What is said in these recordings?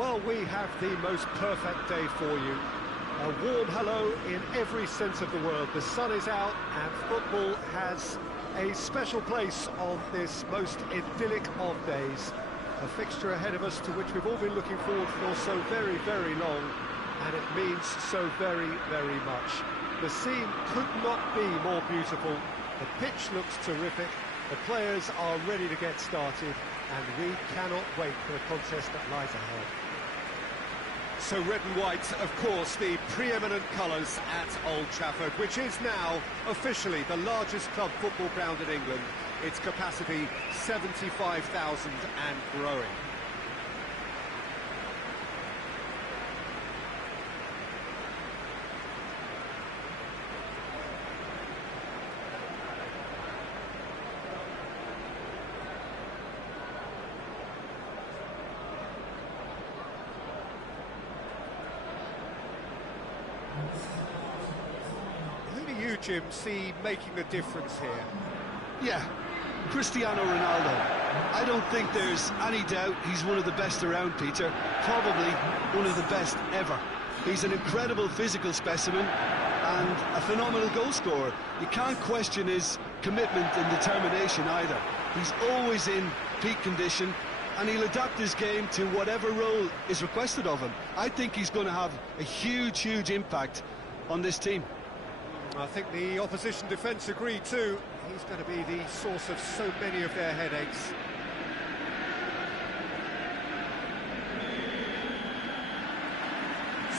Well, we have the most perfect day for you. A warm hello in every sense of the word. The sun is out and football has a special place on this most idyllic of days. A fixture ahead of us to which we've all been looking forward for so very, very long, and it means so very, very much. The scene could not be more beautiful. The pitch looks terrific. The players are ready to get started, and we cannot wait for the contest that lies ahead. So red and white, of course, the preeminent colours at Old Trafford, which is now officially the largest club football ground in England. Its capacity 75,000 and growing. Who do you, Jim, see making a difference here? Yeah, Cristiano Ronaldo. I don't think there's any doubt he's one of the best around, Peter. Probably one of the best ever. He's an incredible physical specimen and a phenomenal goal scorer. You can't question his commitment and determination either. He's always in peak condition, and he'll adapt his game to whatever role is requested of him. I think he's going to have a huge, huge impact on this team. I think the opposition defence agree too. He's going to be the source of so many of their headaches.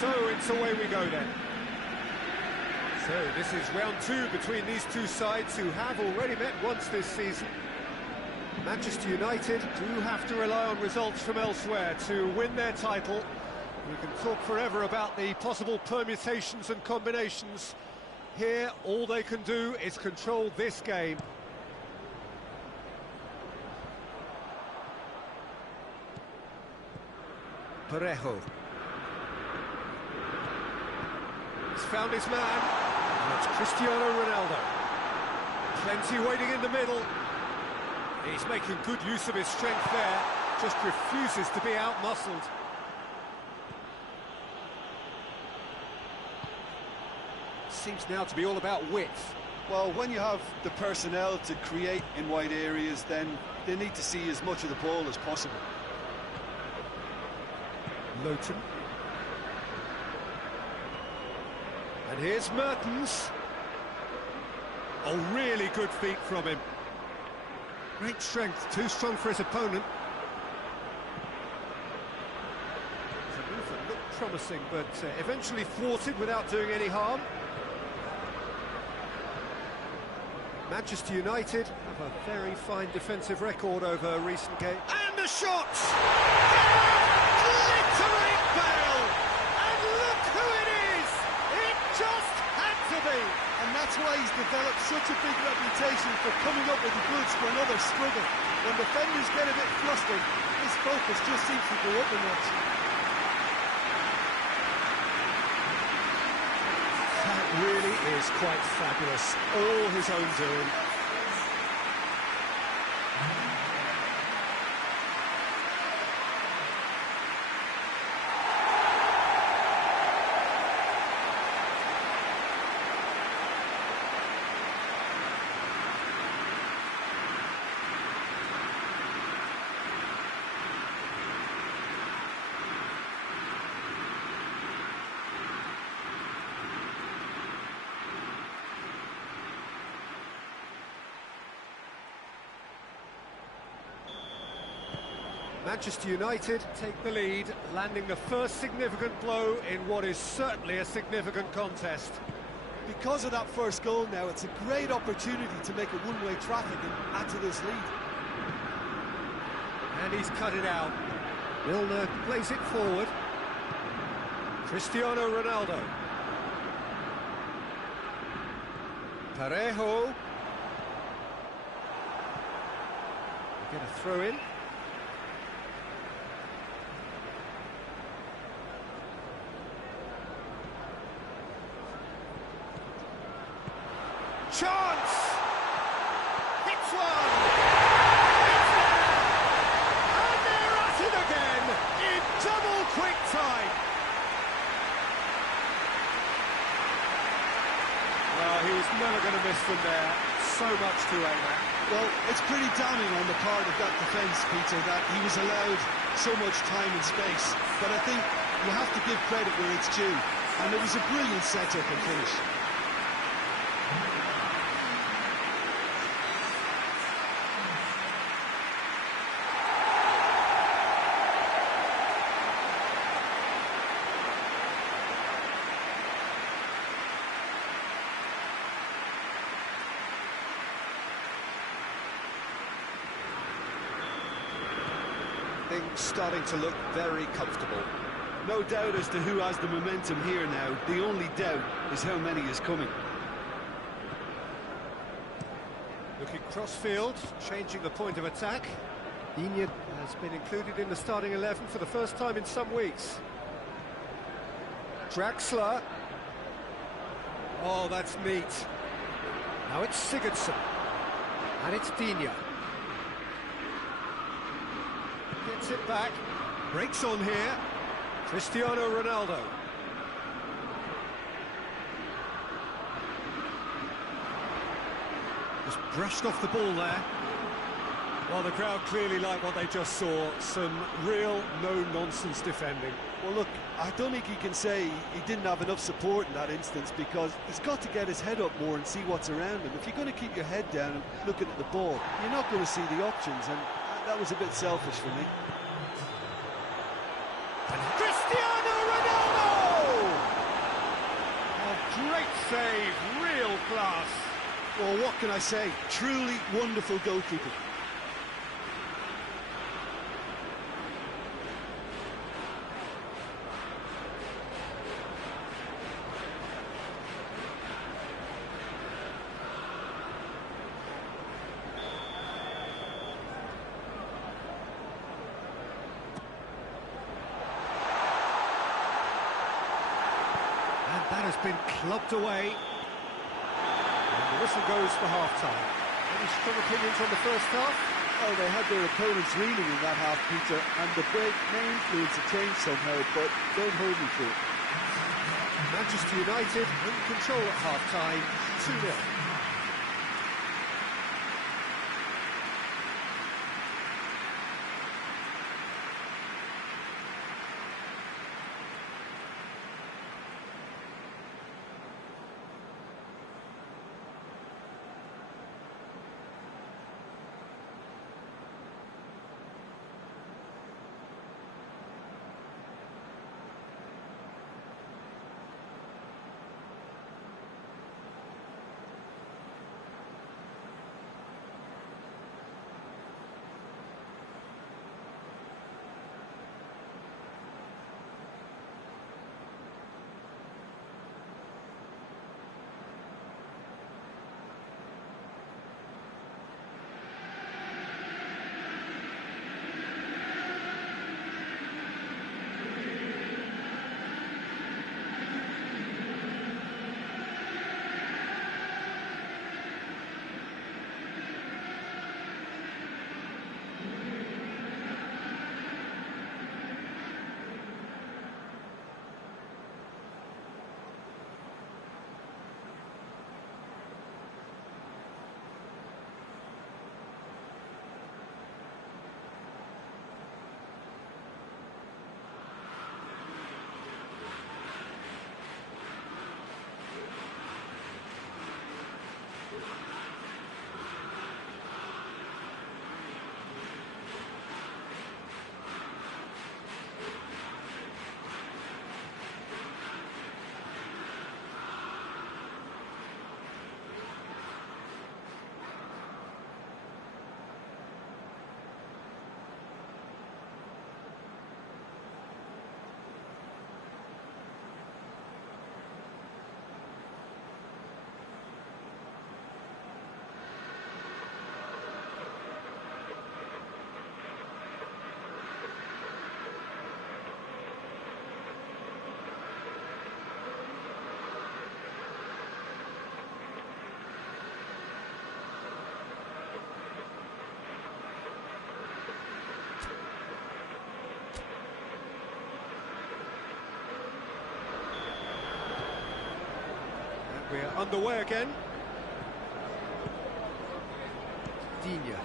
So it's away we go then. So this is round two between these two sides who have already met once this season. Manchester United do have to rely on results from elsewhere to win their title. We can talk forever about the possible permutations and combinations. Here, all they can do is control this game. Parejo. He's found his man. And it's Cristiano Ronaldo. Plenty waiting in the middle. He's making good use of his strength there. Just refuses to be out-muscled. Seems now to be all about width. Well, when you have the personnel to create in wide areas, then they need to see as much of the ball as possible. Lanjutan. And here's Mertens. Oh, really good feet from him. Great strength, too strong for his opponent. The move that looked promising, but eventually thwarted without doing any harm. Manchester United have a very fine defensive record over recent games. And the shot! Glittering bell! And look who it is! It just had to be! And that's why he's developed such a big reputation for coming up with the goods when others struggle. When defenders get a bit flustered, his focus just seems to go up a notch. That really is quite fabulous. All his own doing. Manchester United take the lead, landing the first significant blow in what is certainly a significant contest. Because of that first goal now, it's a great opportunity to make it one-way traffic and add to this lead. And he's cut it out. Milner plays it forward. Cristiano Ronaldo. Parejo. We get a throw in. Chance! Hits one! It's there! And they're at it again in double never going to miss from there. So much to aim at. Well, it's pretty damning on the part of that defence, Peter, that he was allowed so much time and space. But I think you have to give credit where it's due. And it was a brilliant setup and finish. Things starting to look very comfortable. No doubt as to who has the momentum here now. The only doubt is how many is coming. Looking cross-field, changing the point of attack. Digne has been included in the starting 11 for the first time in some weeks. Draxler. Oh, that's neat. Now it's Sigurdsson. And it's Digne. Gets it back. Breaks on here. Cristiano Ronaldo. Just brushed off the ball there. Well, the crowd clearly like what they just saw. Some real no-nonsense defending. Well, look, I don't think he can say he didn't have enough support in that instance, because he's got to get his head up more and see what's around him. If you're going to keep your head down and looking at the ball, you're not going to see the options, and that was a bit selfish for me. Cristiano Ronaldo! A great save, real class. Well, what can I say? Truly wonderful goalkeeping. That has been clubbed away. And the whistle goes for half-time. Any strong opinions on the first half? Oh, they had their opponents reeling in that half, Peter, and the break may influence a change somehow, but don't hold me to it. Manchester United in control at half-time, 2-0. We're underway again. Digne.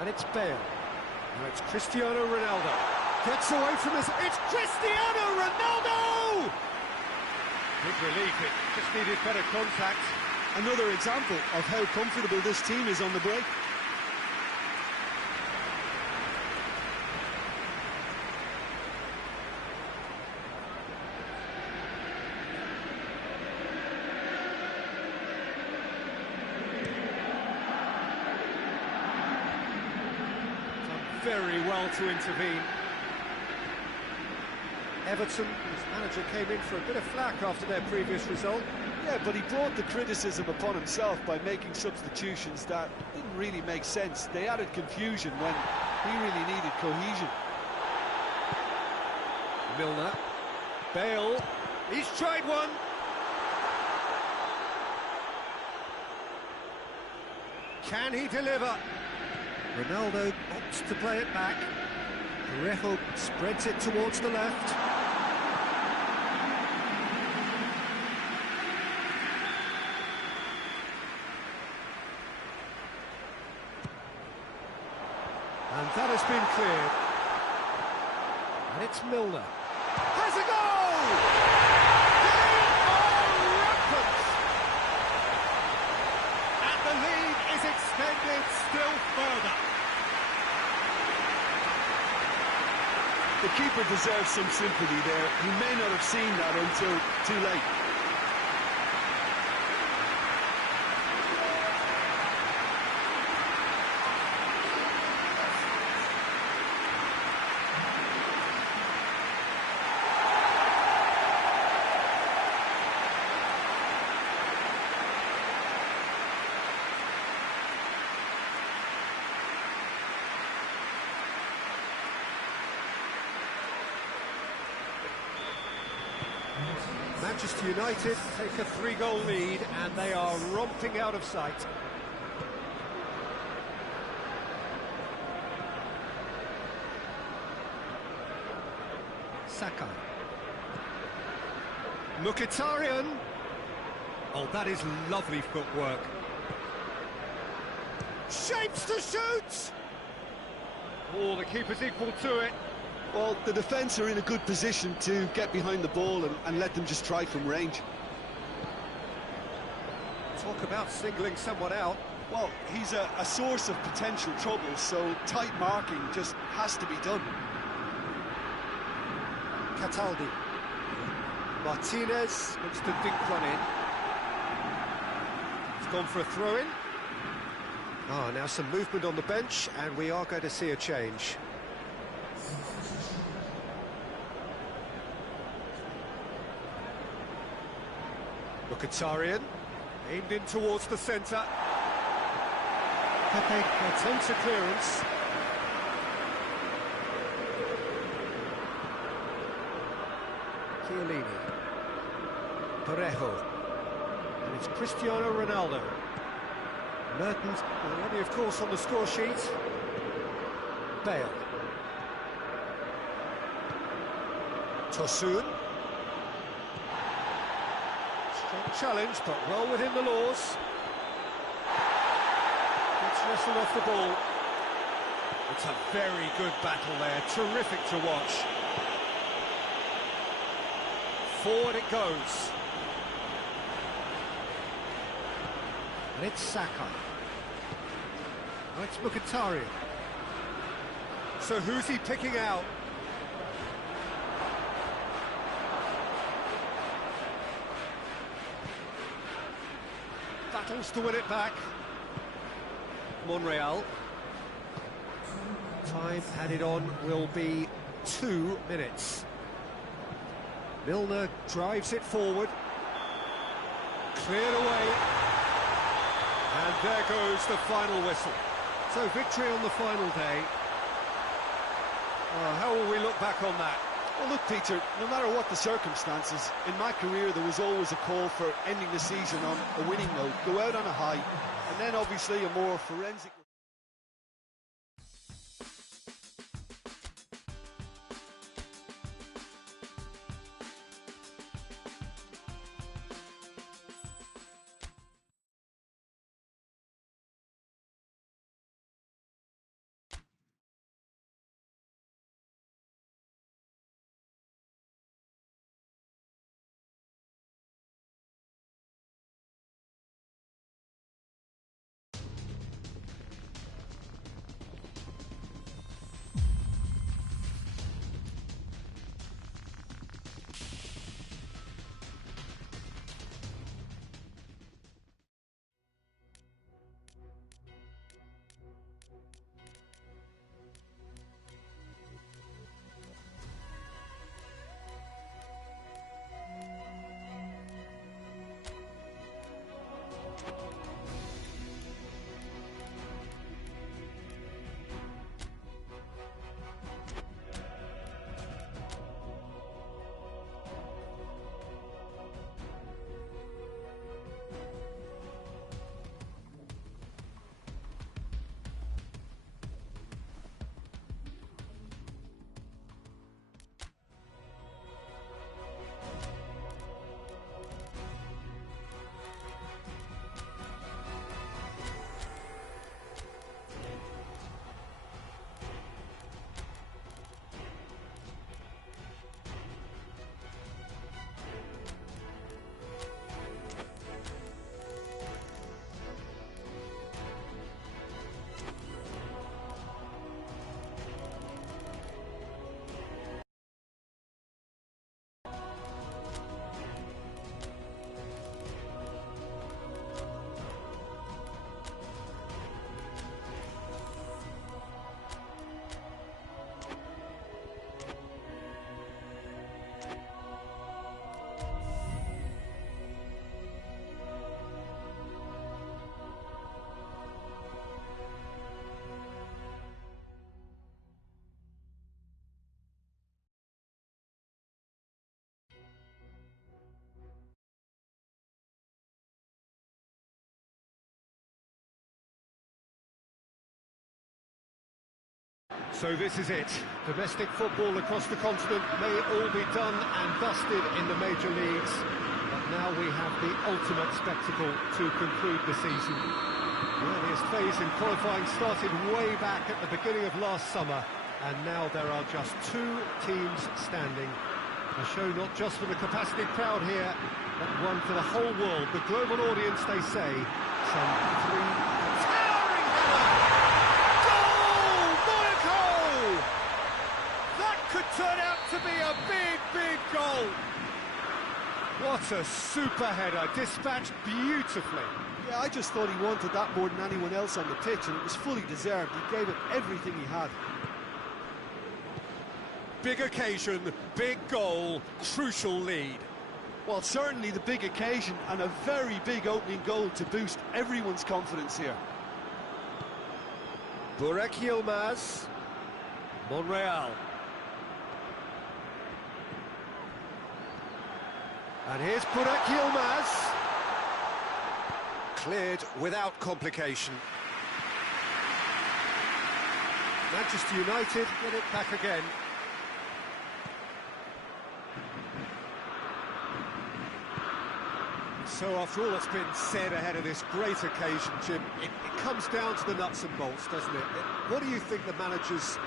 And it's Bale. Now it's Cristiano Ronaldo. Gets away from this. It's Cristiano Ronaldo! Big relief, it just needed better contact. Another example of how comfortable this team is on the break. Done very well to intervene. Everton, his manager, came in for a bit of flack after their previous result. Yeah, but he brought the criticism upon himself by making substitutions that didn't really make sense. They added confusion when he really needed cohesion. Milner. Bale. He's tried one. Can he deliver? Ronaldo opts to play it back. Parejo spreads it towards the left. And that has been cleared. And it's Milner. Has a goal! They are rampant! And the lead is extended still further. The keeper deserves some sympathy there. He may not have seen that until too late. Manchester United take a 3-goal lead and they are romping out of sight. Saka. Mkhitaryan. Oh, that is lovely footwork. Shapes to shoot! Oh, the keeper's equal to it. Well, the defence are in a good position to get behind the ball and let them just try from range. Talk about singling someone out. Well, he's a source of potential trouble, so tight marking just has to be done. Cataldi. Martinez looks to dink one in. He's gone for a throw-in. Ah, now some movement on the bench, and we are going to see a change. Mkhitaryan, aimed in towards the centre. Pepe attempts a clearance. Chiellini. Parejo. And it's Cristiano Ronaldo. Mertens already, of course, on the score sheet. Bale. Tosun. Strong challenge, but well within the laws. It's wrestled off the ball. It's a very good battle there, terrific to watch. Forward it goes. And it's Saka. Oh, it's Mkhitaryan. So who's he picking out? Battles to win it back. Monreal. Time added on will be 2 minutes. Milner drives it forward. Cleared away. And there goes the final whistle. So victory on the final day. How will we look back on that? Well, look, Peter, no matter what the circumstances, in my career there was always a call for ending the season on a winning note, go out on a high, and then obviously a more forensic... So this is it. Domestic football across the continent may all be done and dusted in the major leagues, but now we have the ultimate spectacle to conclude the season. The earliest phase in qualifying started way back at the beginning of last summer, and now there are just 2 teams standing. A show not just for the capacity crowd here, but one for the whole world. The global audience, they say, some 3... Towering header! Goal! Monaco! That could turn out to be a big, big goal. What a super header, dispatched beautifully. Yeah, I just thought he wanted that more than anyone else on the pitch, and it was fully deserved. He gave it everything he had. Big occasion, big goal, crucial lead. Well, certainly the big occasion and a very big opening goal to boost everyone's confidence here. Burak Yilmaz, Monreal. And here's Burak Yilmaz. Cleared without complication. Manchester United get it back again. So after all that's been said ahead of this great occasion, Jim, it comes down to the nuts and bolts, doesn't it? What do you think the managers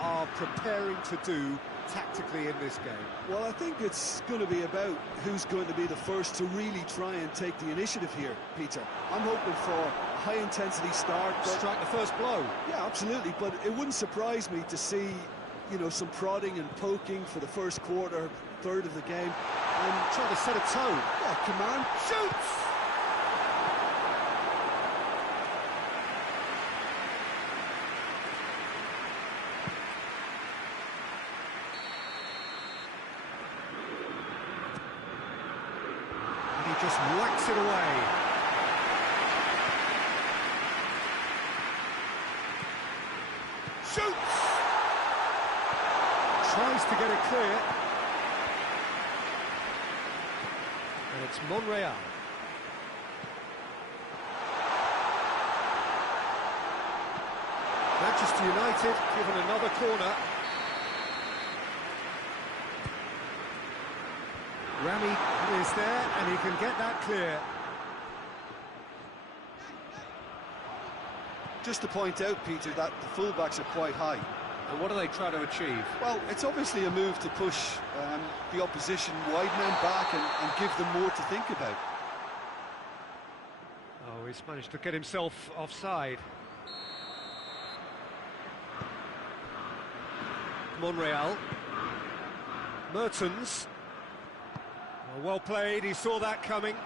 are preparing to do tactically in this game? Well, I think it's going to be about who's going to be the first to really try and take the initiative here, Peter. I'm hoping for a high-intensity start. Strike the first blow. Yeah, absolutely, but it wouldn't surprise me to see, you know, some prodding and poking for the first quarter, third of the game. And trying to set a tone. Yeah, command. Shoots! And he just whacks it away. Shoots! Tries to get it clear. And it's Monreal. Manchester United given another corner. Rami is there and he can get that clear. Just to point out, Peter, that the fullbacks are quite high. And what are they trying to achieve? Well, it's obviously a move to push the opposition wide men back and give them more to think about. Oh, he's managed to get himself offside. Monreal. Mertens. Well played, he saw that coming.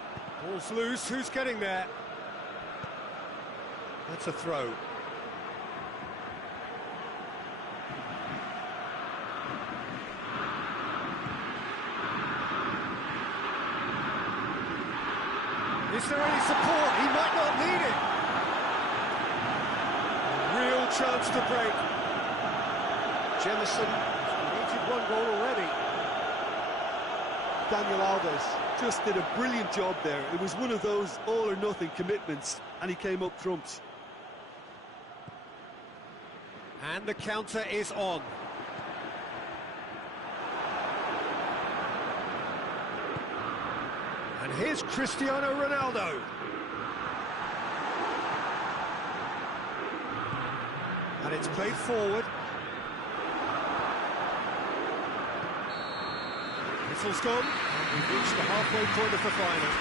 Ball's loose, who's getting there? That's a throw. Is there any support? He might not need it. A real chance to break. Jemison has created 1 goal already. Daniel Alves just did a brilliant job there. It was one of those all-or-nothing commitments, and he came up trumps. And the counter is on. And here's Cristiano Ronaldo. And it's played forward. Whistle's gone, and we've reached the halfway point of the final.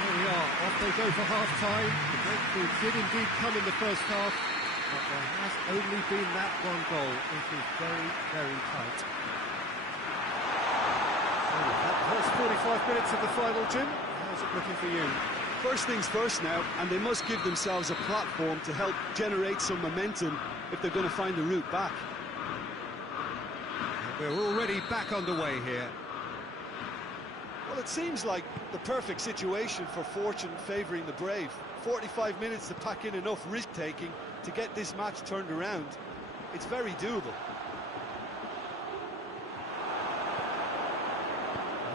Here we are, off they go for half-time. The breakthrough did indeed come in the first half, but there has only been that 1 goal. It is very, very tight. That first 45 minutes of the final, Jim. How's it looking for you? First things first now, and they must give themselves a platform to help generate some momentum if they're going to find the route back. We're already back underway here. Well, it seems like the perfect situation for fortune favouring the brave. 45 minutes to pack in enough risk-taking to get this match turned around. It's very doable.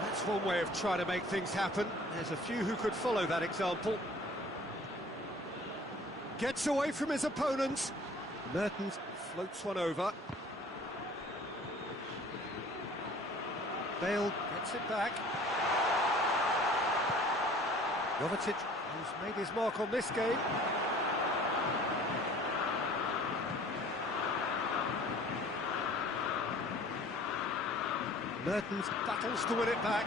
That's one way of trying to make things happen. There's a few who could follow that example. Gets away from his opponents. Mertens floats one over. Bale gets it back. Jovetic, who's made his mark on this game. Mertens battles to win it back.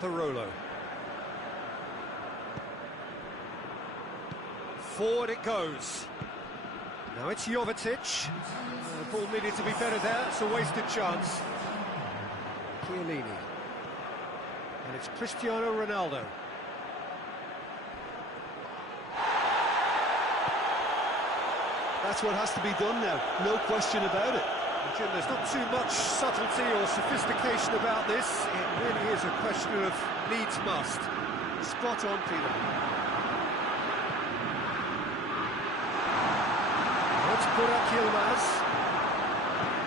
Parolo. Forward it goes. Now it's Jovetic. The ball needed to be better there, it's a wasted chance. Chiellini. And it's Cristiano Ronaldo. That's what has to be done now, no question about it. Jim, there's not too much subtlety or sophistication about this. It really is a question of needs must. Spot on, Peter. It's Burak Yilmaz.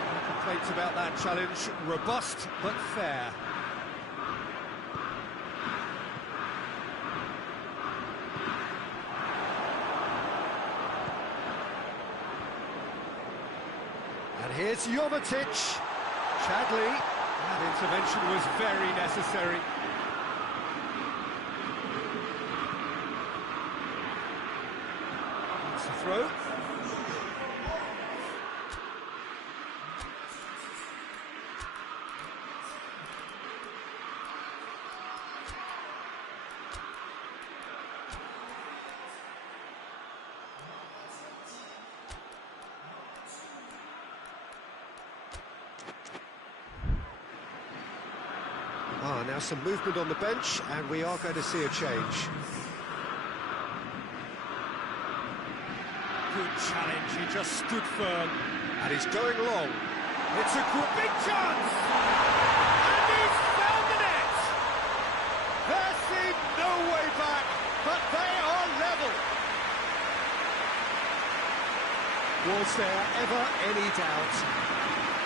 No complaints about that challenge. Robust but fair. And here's Jovetic. Chadley. That intervention was very necessary. It's a throw. Now some movement on the bench, and we are going to see a change. Good challenge, he just stood firm, and he's going long. It's a good big chance! And he's found the net! There seemed no way back, but they are level! Was there ever any doubt?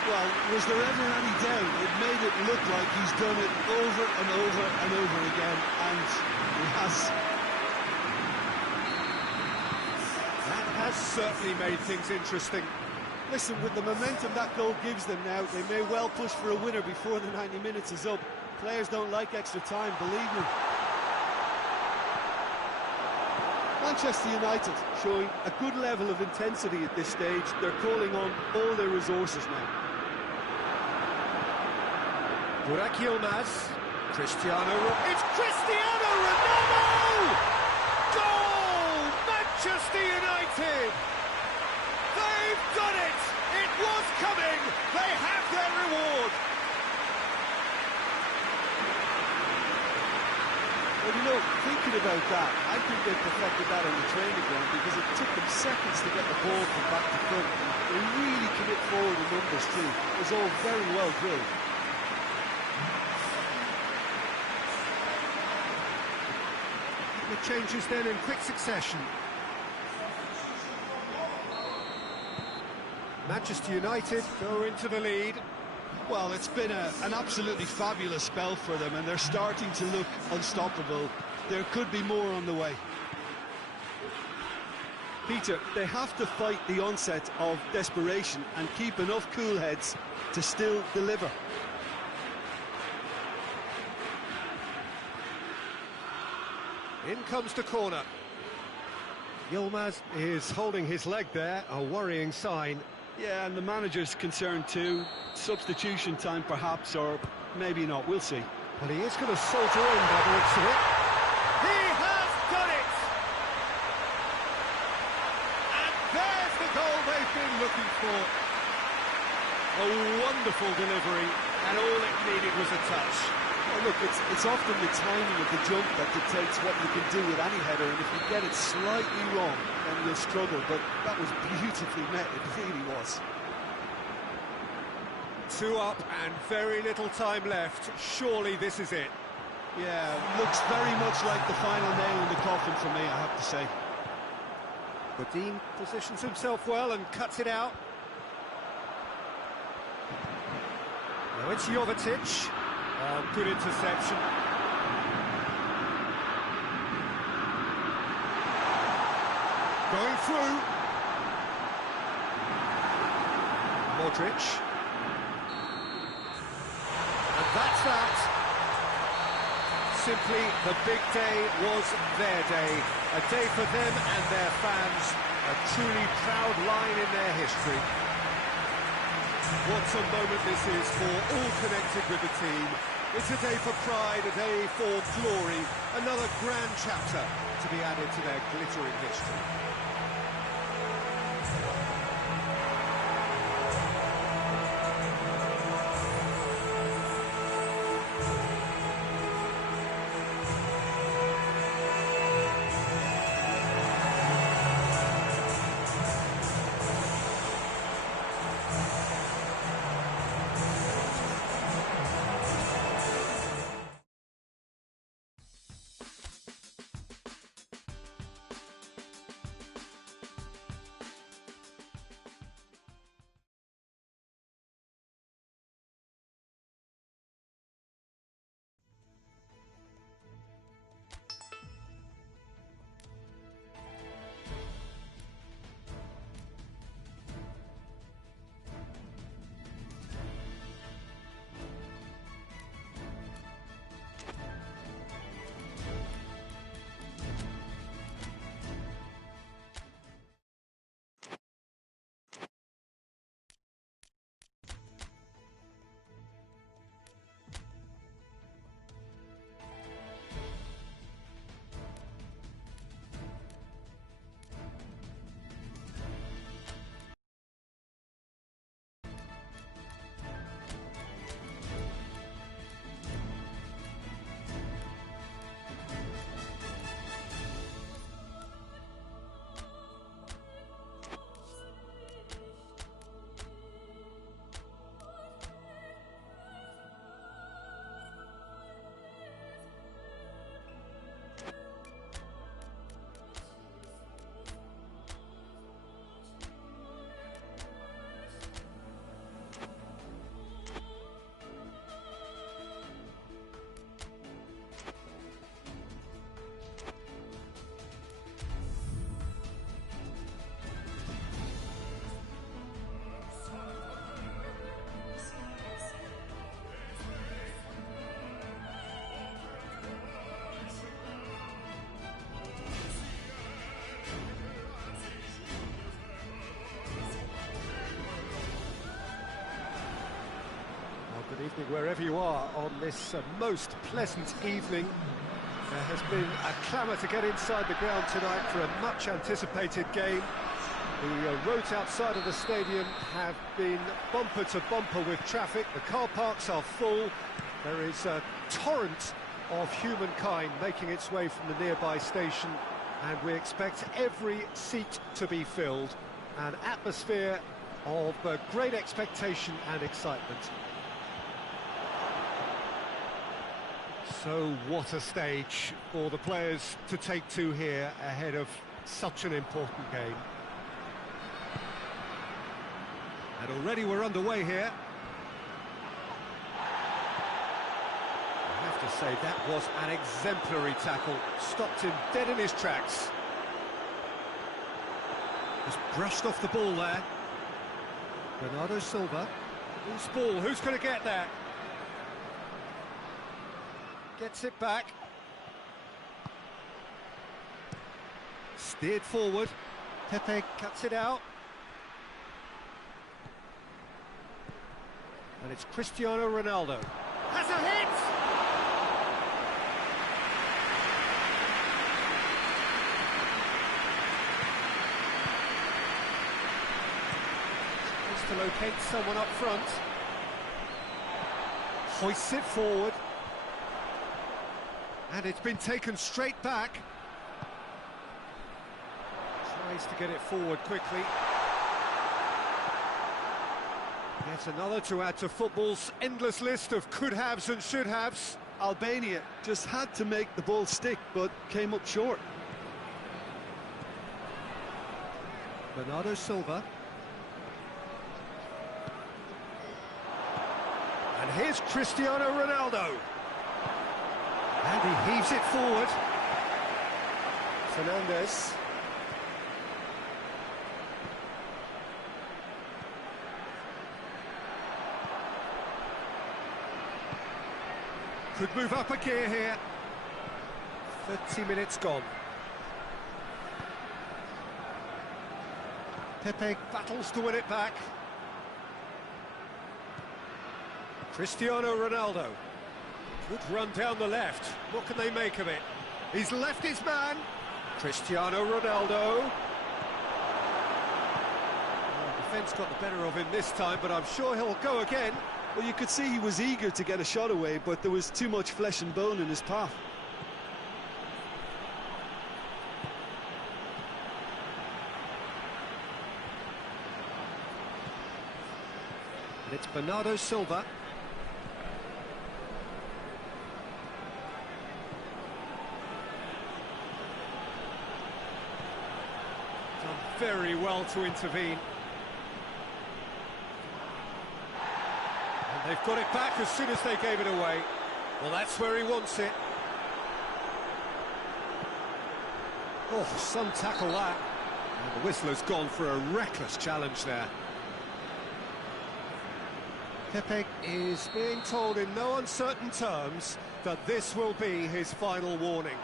Well, was there ever any doubt? It made it look like he's done it over and over and over again, and he has. That has certainly made things interesting. Listen, with the momentum that goal gives them now, they may well push for a winner before the 90 minutes is up. Players don't like extra time, believe me. Manchester United showing a good level of intensity at this stage. They're calling on all their resources now. Burak Yilmaz, it's Cristiano Ronaldo! Goal! Manchester United! They've done it! It was coming! They have their reward! Well, you know, thinking about that, I think they perfected that on the training ground because it took them seconds to get the ball from back to front. They really commit forward in numbers too. It was all very well drilled. The changes then in quick succession. Manchester United go into the lead. Well, it's been an absolutely fabulous spell for them, and they're starting to look unstoppable. There could be more on the way. Peter, they have to fight the onset of desperation and keep enough cool heads to still deliver. In comes the corner. Yilmaz is holding his leg there, a worrying sign. Yeah, and the manager's concerned too. Substitution time perhaps, or maybe not, we'll see. Well, he is going to soldier in by the looks of it. He has done it! And there's the goal they've been looking for. A wonderful delivery, and all it needed was a touch. Well, look, it's often the timing of the jump that dictates what you can do with any header, and if you get it slightly wrong, then you'll struggle, but that was beautifully met, it really was. 2 up and very little time left. Surely this is it. Yeah, looks very much like the final nail in the coffin for me, I have to say. Godin positions himself well and cuts it out. Now it's Jovetic. Good interception. Going through. Modric. And that's that. Simply, the big day was their day. A day for them and their fans. A truly proud line in their history. What a moment this is for all connected with the team. It's a day for pride, a day for glory. Another grand chapter to be added to their glittering history. Good evening wherever you are on this most pleasant evening. There has been a clamour to get inside the ground tonight for a much anticipated game. The roads outside of the stadium have been bumper to bumper with traffic. The car parks are full. There is a torrent of humankind making its way from the nearby station, and we expect every seat to be filled. An atmosphere of great expectation and excitement. So what a stage for the players to take to here ahead of such an important game. And already we're underway here. I have to say that was an exemplary tackle. Stopped him dead in his tracks. Just brushed off the ball there. Bernardo Silva. Loose ball, who's going to get that? Gets it back. Steered forward. Pepe cuts it out. And it's Cristiano Ronaldo. Has a hit! Supposed to locate someone up front. Hoists it forward. And it's been taken straight back. Tries to get it forward quickly. Yet another to add to football's endless list of could-haves and should-haves. Albania just had to make the ball stick, but came up short. Bernardo Silva. And here's Cristiano Ronaldo. And he heaves it forward. Fernandes. Could move up a gear here. 30 minutes gone. Pepe battles to win it back. Cristiano Ronaldo. Good run down the left. What can they make of it? He's left his man. Cristiano Ronaldo. Well, defence got the better of him this time, but I'm sure he'll go again. Well, you could see he was eager to get a shot away, but there was too much flesh and bone in his path. And it's Bernardo Silva. Done very well to intervene. And they've got it back as soon as they gave it away. Well, that's where he wants it. Oh, some tackle that. And the whistler's gone for a reckless challenge there. Pepe is being told in no uncertain terms that this will be his final warning.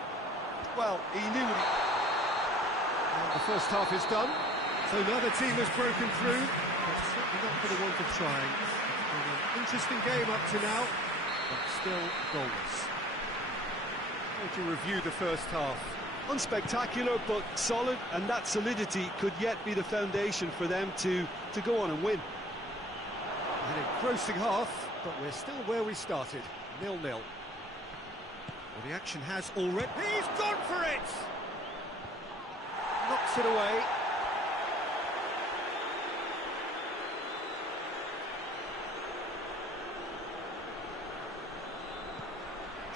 Well, he knew it. The first half is done, so neither team has broken through, but certainly not for the want of trying. It's been an interesting game up to now, but still goalless. How would you review the first half? Unspectacular, but solid, and that solidity could yet be the foundation for them to go on and win. An engrossing half, but we're still where we started, 0-0. Well, the action has already... He's gone for it! Knocks it away.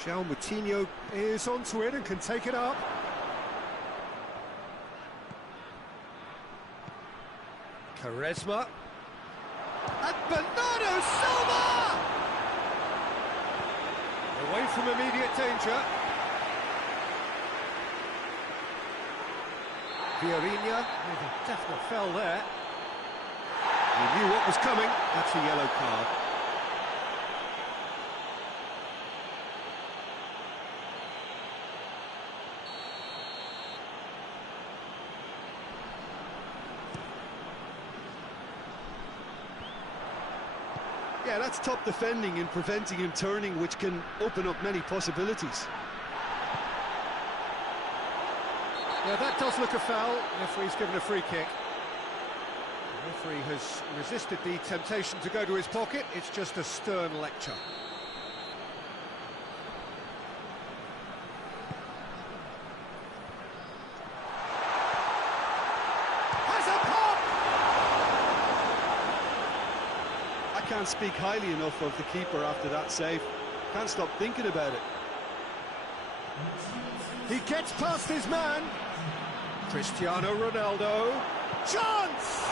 João Moutinho is onto it and can take it up. Quaresma. And Bernardo Silva! Away from immediate danger. Vieirinha with a definite foul there. He knew what was coming. That's a yellow card. Yeah, that's top defending and preventing him turning, which can open up many possibilities. Yeah, that does look a foul. The referee's given a free kick. The referee has resisted the temptation to go to his pocket. It's just a stern lecture. Has a pop! I can't speak highly enough of the keeper after that save. Can't stop thinking about it. He gets past his man. Cristiano Ronaldo. Chance!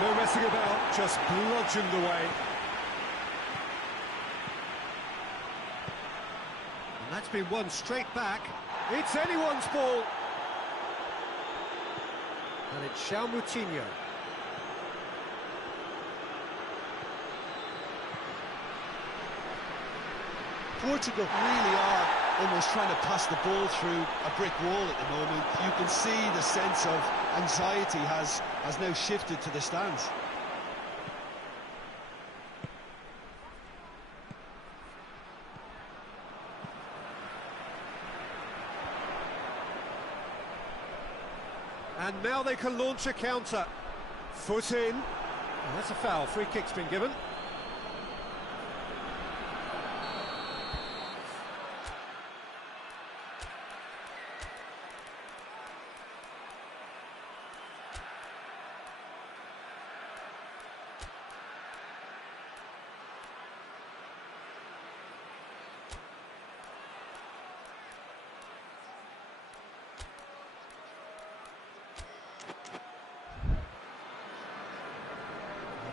No messing about, just bludgeoned away. And that's been won straight back. It's anyone's ball. And it's João Moutinho. Portugal really are almost trying to pass the ball through a brick wall at the moment. You can see the sense of anxiety has now shifted to the stands. And now they can launch a counter. Foot in. Oh, that's a foul. Free kick's been given.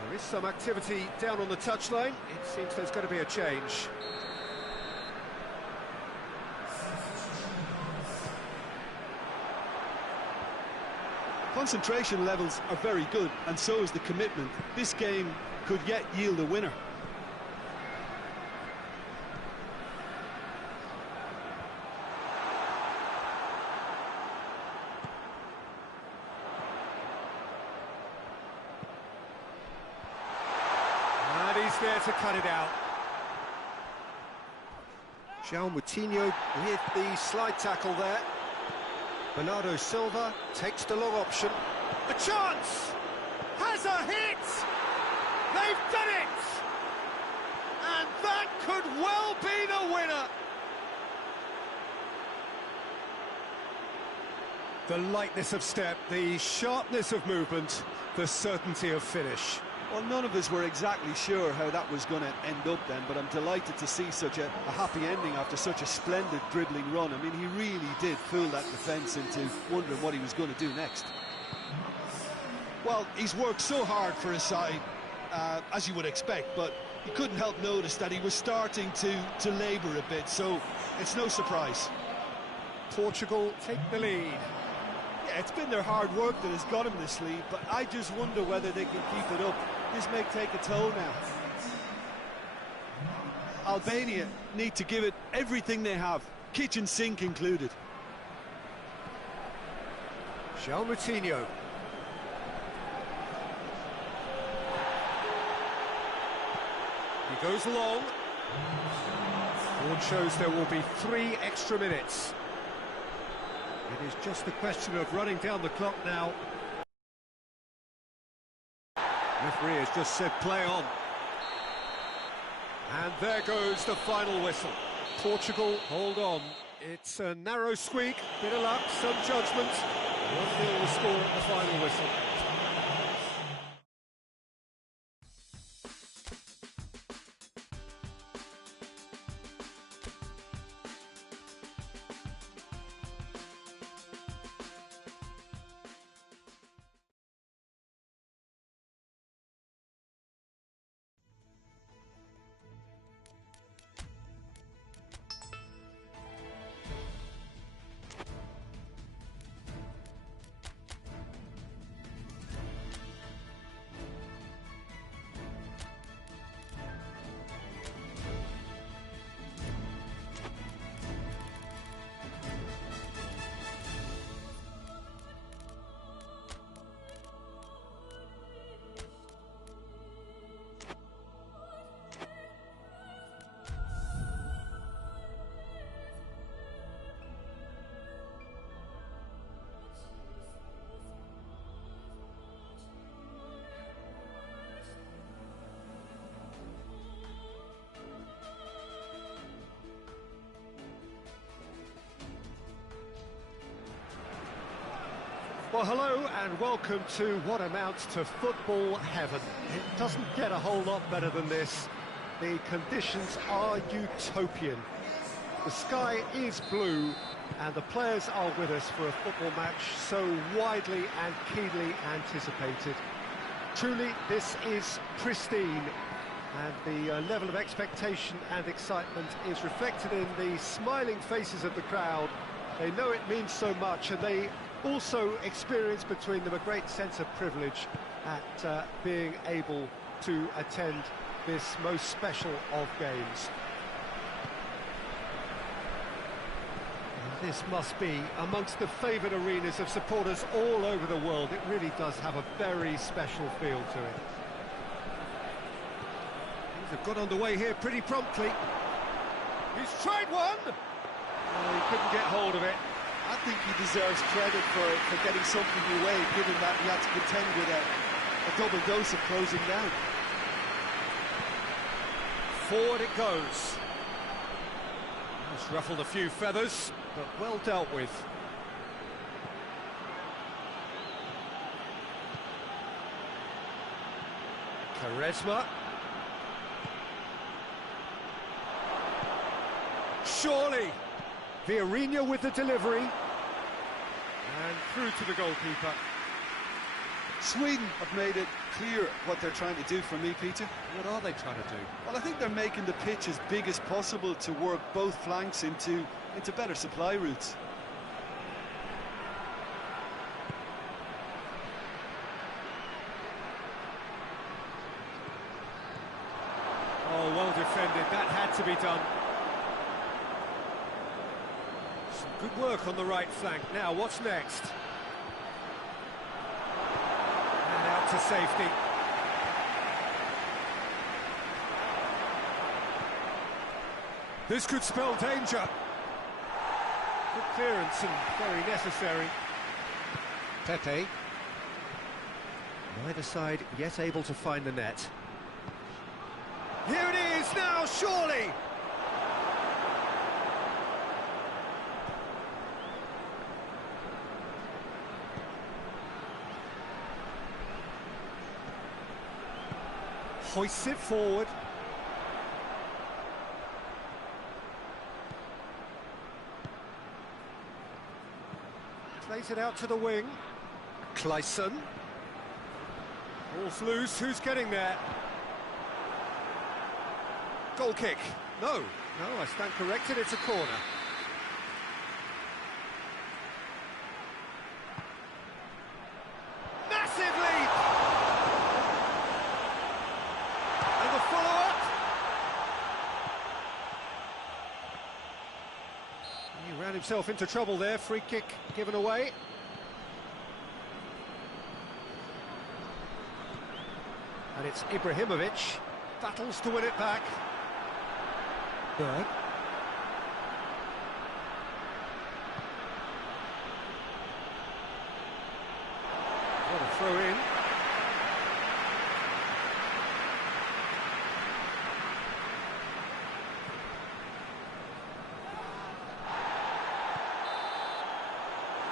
There is some activity down on the touchline. It seems there's going to be a change. Concentration levels are very good, and so is the commitment. This game could yet yield a winner. there to cut it out. João Moutinho with the slide tackle there. Bernardo Silva takes the long option. A chance! Has a hit! They've done it! And that could well be the winner! The lightness of step, the sharpness of movement, the certainty of finish. Well, none of us were exactly sure how that was going to end up then, but I'm delighted to see such a happy ending after such a splendid dribbling run. I mean, he really did fool that defence into wondering what he was going to do next. Well, he's worked so hard for his side, as you would expect, but he couldn't help notice that he was starting to labour a bit, so it's no surprise. Portugal take the lead. Yeah, it's been their hard work that has got him this lead, but I just wonder whether they can keep it up. This may take a toll now. Albania need to give it everything they have, kitchen sink included. João Moutinho. He goes long. Board shows there will be 3 extra minutes. It is just a question of running down the clock now. Referee has just said play on. And there goes the final whistle. Portugal hold on. It's a narrow squeak, bit of luck, some judgment. 1-0 the score at the final whistle. Well, hello and welcome to what amounts to football heaven. It doesn't get a whole lot better than this. The conditions are utopian. The sky is blue and the players are with us for a football match so widely and keenly anticipated. Truly, this is pristine, and the level of expectation and excitement is reflected in the smiling faces of the crowd. They know it means so much, and they also experience between them a great sense of privilege at being able to attend this most special of games. And this must be amongst the favoured arenas of supporters all over the world. It really does have a very special feel to it. Things have got underway here pretty promptly. He's tried one! Oh, he couldn't get hold of it. I think he deserves credit for getting something away, given that he had to contend with a double dose of closing down. Forward it goes. It's ruffled a few feathers, but well dealt with. Charisma. Surely. Vieirinha with the delivery. And through to the goalkeeper. Sweden have made it clear what they're trying to do for me, Peter. What are they trying to do? Well, I think they're making the pitch as big as possible to work both flanks into better supply routes. Oh, well defended. That had to be done. Some good work on the right flank. Now, what's next? And out to safety. This could spell danger. Good clearance and very necessary. Pepe. Neither side yet able to find the net. Here it is now, surely! Hoists it forward. Plays it out to the wing. Clayson. Ball's loose, who's getting there? Goal kick. No, I stand corrected, it's a corner. Massive leap! And the follow-up. He ran himself into trouble there, free kick given away. And it's Ibrahimovic, battles to win it back. Berg. What a throw in.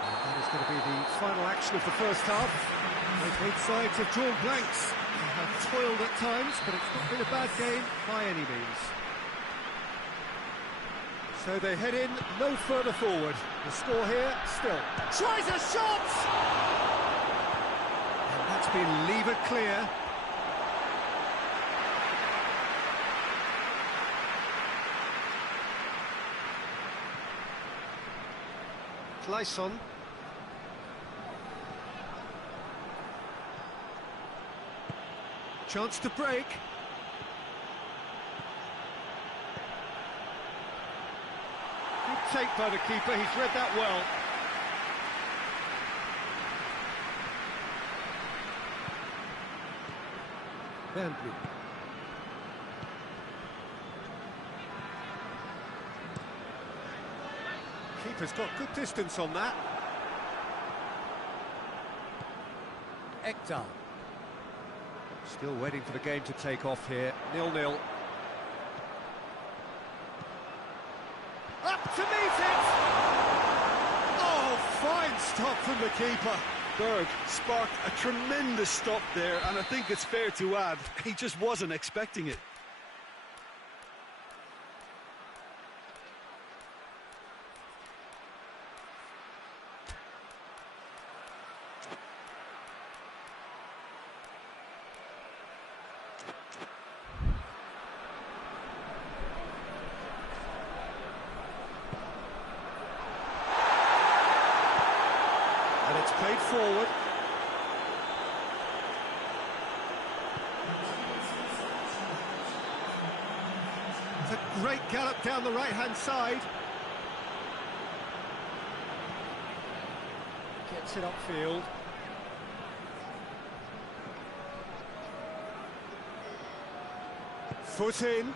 And that is going to be the final action of the first half. Both sides have drawn blanks. They have toiled at times, but it's not been a bad game by any means. So they head in no further forward. The score here, still. Tries a shot! And that's been levered clear. Clayson. Chance to break. Good take by the keeper, he's read that well. Bentley. Keeper's got good distance on that. Ekdal. Still waiting for the game to take off here. 0-0. Up to meet it! Oh, fine stop from the keeper. Berg sparked a tremendous stop there, and I think it's fair to add, he just wasn't expecting it. And it's played forward. It's a great gallop down the right-hand side. Gets it upfield. Foot in.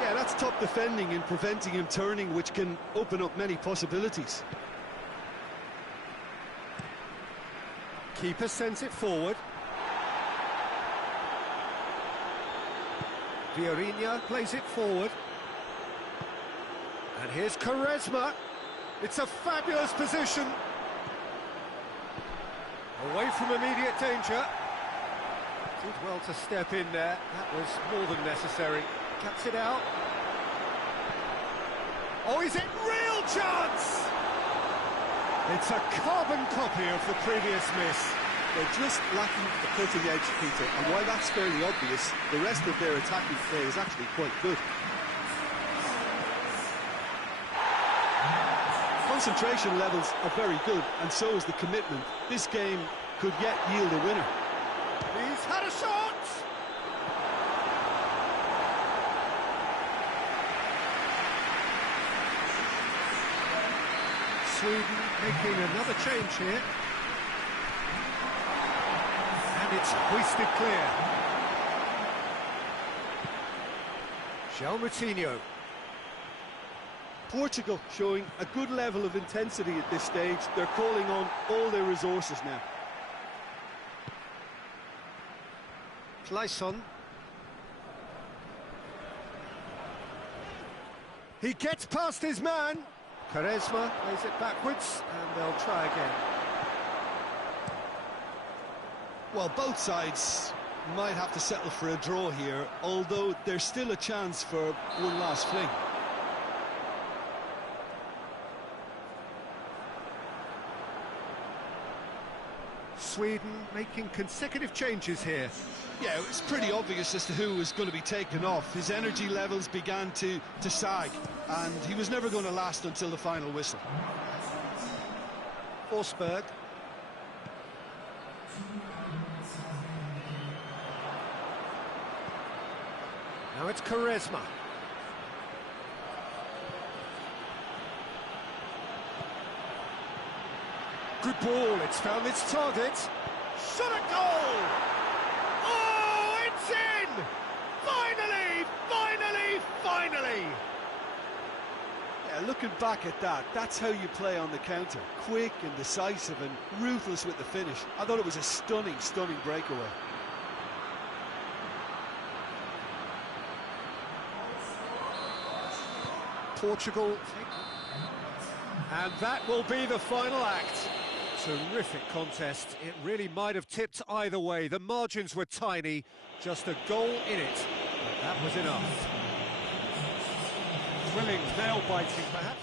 Yeah, that's top defending and preventing him turning, which can open up many possibilities. Keeper sends it forward. Vieirinha plays it forward. And here's Quaresma. It's a fabulous position. Away from immediate danger. Did well to step in there. That was more than necessary. Cuts it out. Oh, is it real chance? It's a carbon copy of the previous miss. They're just lacking the cutting edge, Peter, and while that's fairly obvious, the rest of their attacking play is actually quite good. Concentration levels are very good, and so is the commitment. This game could yet yield a winner. He's had a shot! Sweden making another change here. And it's hoisted clear. João Moutinho. Portugal showing a good level of intensity at this stage. They're calling on all their resources now. Clayson. He gets past his man. Quaresma plays it backwards, and they'll try again. Well, both sides might have to settle for a draw here, although there's still a chance for one last fling. Sweden making consecutive changes here. Yeah, it was pretty obvious as to who was going to be taken off. His energy levels began to sag, and he was never going to last until the final whistle. Forsberg. Now it's Quaresma. Good ball, it's found its target. Shot a goal! Oh, it's in! Finally, finally, finally! Yeah, looking back at that, that's how you play on the counter. Quick and decisive and ruthless with the finish. I thought it was a stunning, stunning breakaway. Portugal. And that will be the final act. Terrific contest. It really might have tipped either way. The margins were tiny, just a goal in it. But that was enough. Thrilling, nail-biting perhaps.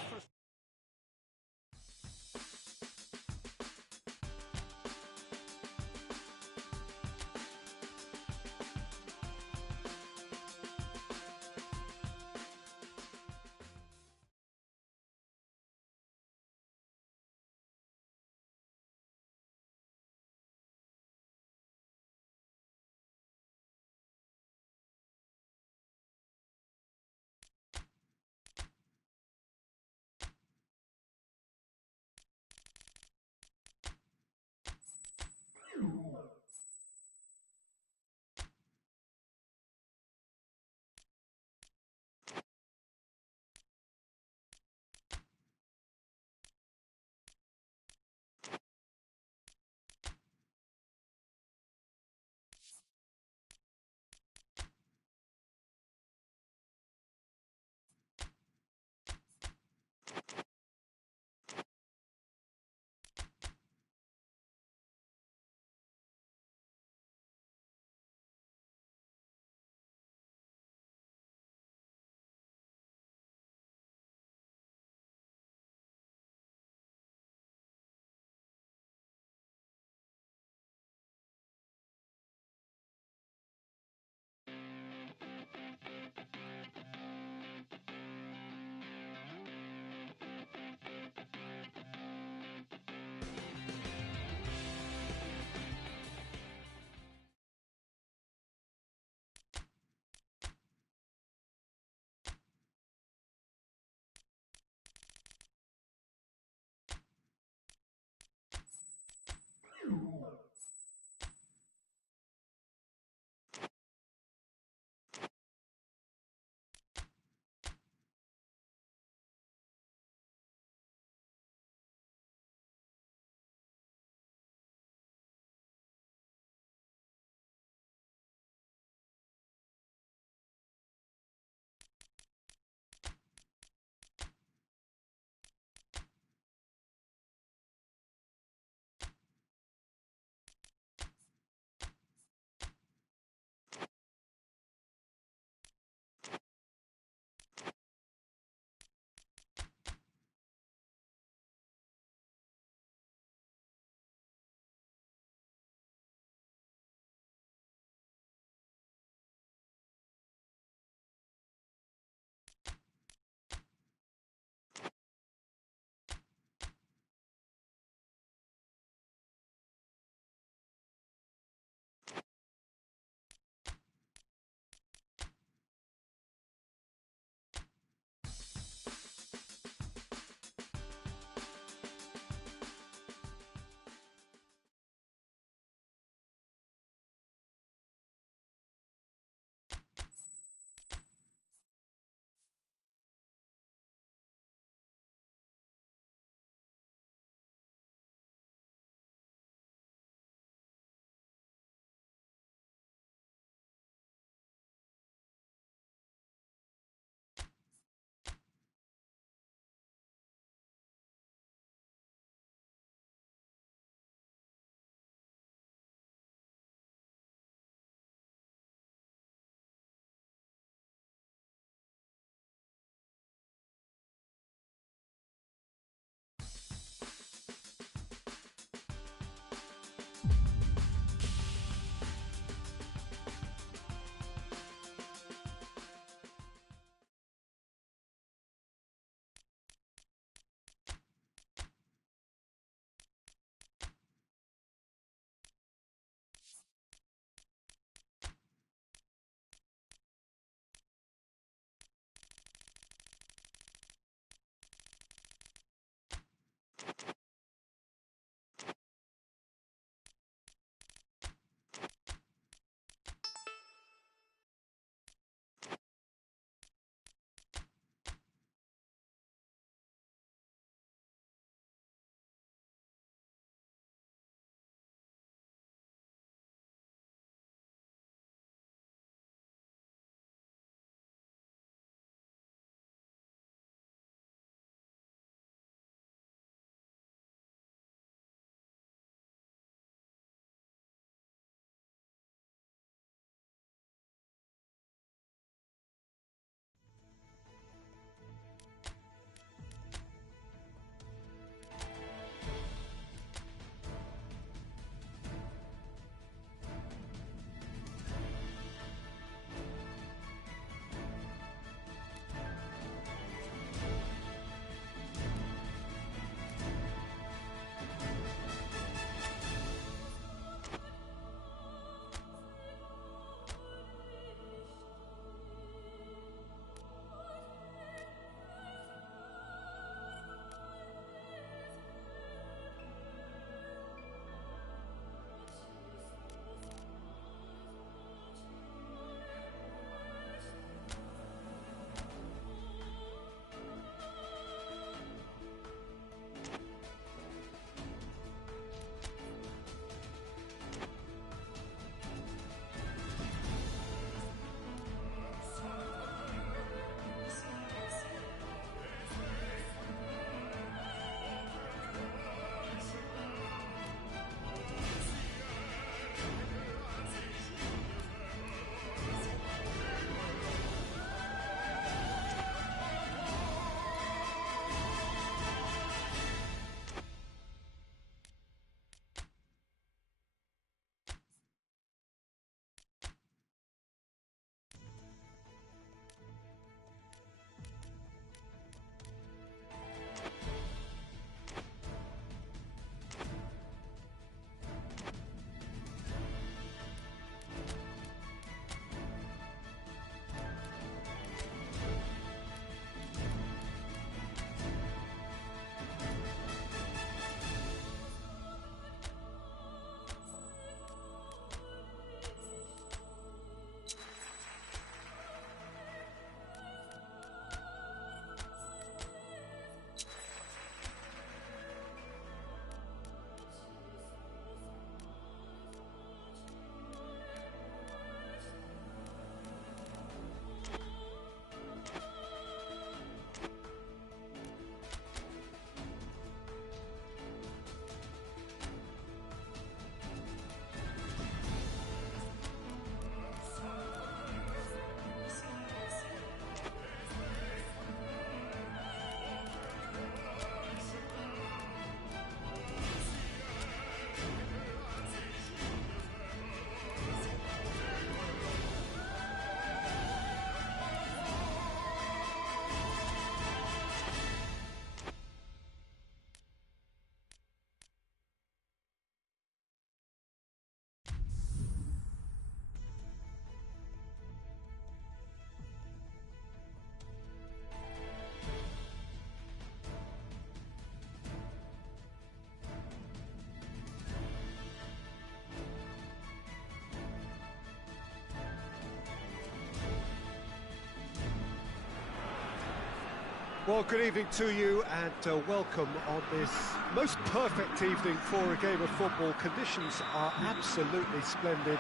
Well, good evening to you and welcome on this most perfect evening for a game of football. Conditions are absolutely splendid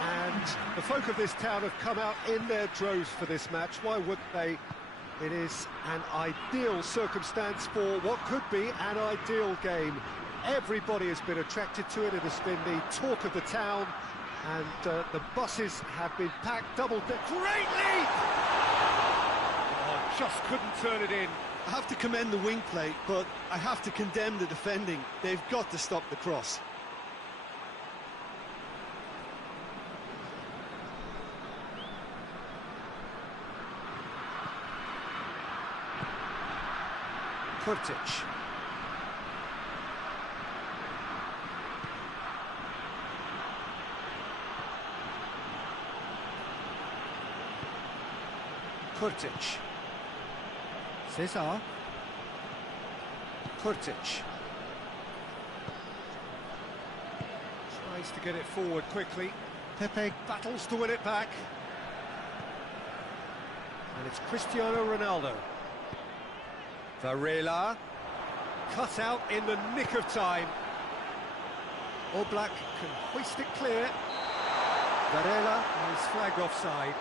and the folk of this town have come out in their droves for this match. Why wouldn't they? It is an ideal circumstance for what could be an ideal game. Everybody has been attracted to it. It has been the talk of the town and the buses have been packed double. Great lead! Just couldn't turn it in. I have to commend the wing play, but I have to condemn the defending. They've got to stop the cross. Kurtic. Kurtic. Cesar. Kurtic. Tries to get it forward quickly. Pepe battles to win it back. And it's Cristiano Ronaldo. Varela. Cut out in the nick of time. Oblak can hoist it clear. Varela is flagged offside.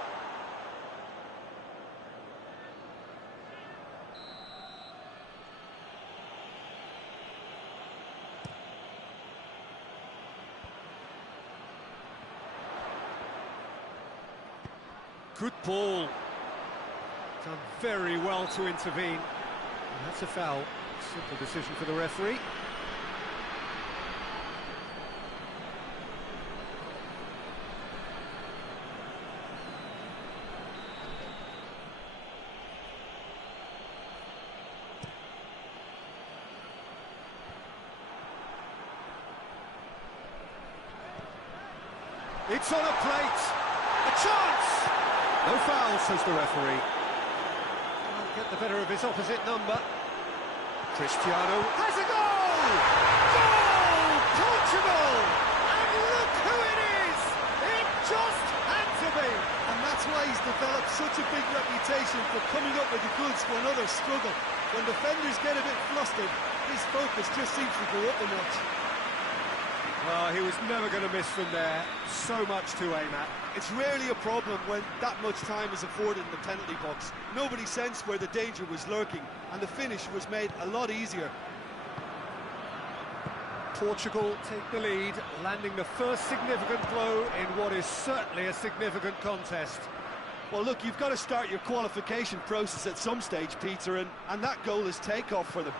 Good ball. Done very well to intervene. And that's a foul. Simple decision for the referee. It's on a plate. A chance! No foul, says the referee. Can't get the better of his opposite number. Cristiano has a goal! Goal! Portugal! And look who it is! It just had to be! And that's why he's developed such a big reputation for coming up with the goods when others struggle. When defenders get a bit flustered, his focus just seems to go up a notch. He was never going to miss from there. So much to aim at. It's rarely a problem when that much time is afforded in the penalty box. Nobody sensed where the danger was lurking, and the finish was made a lot easier. Portugal take the lead, landing the first significant blow in what is certainly a significant contest. Well, look, you've got to start your qualification process at some stage, Peter, and that goal is takeoff for them.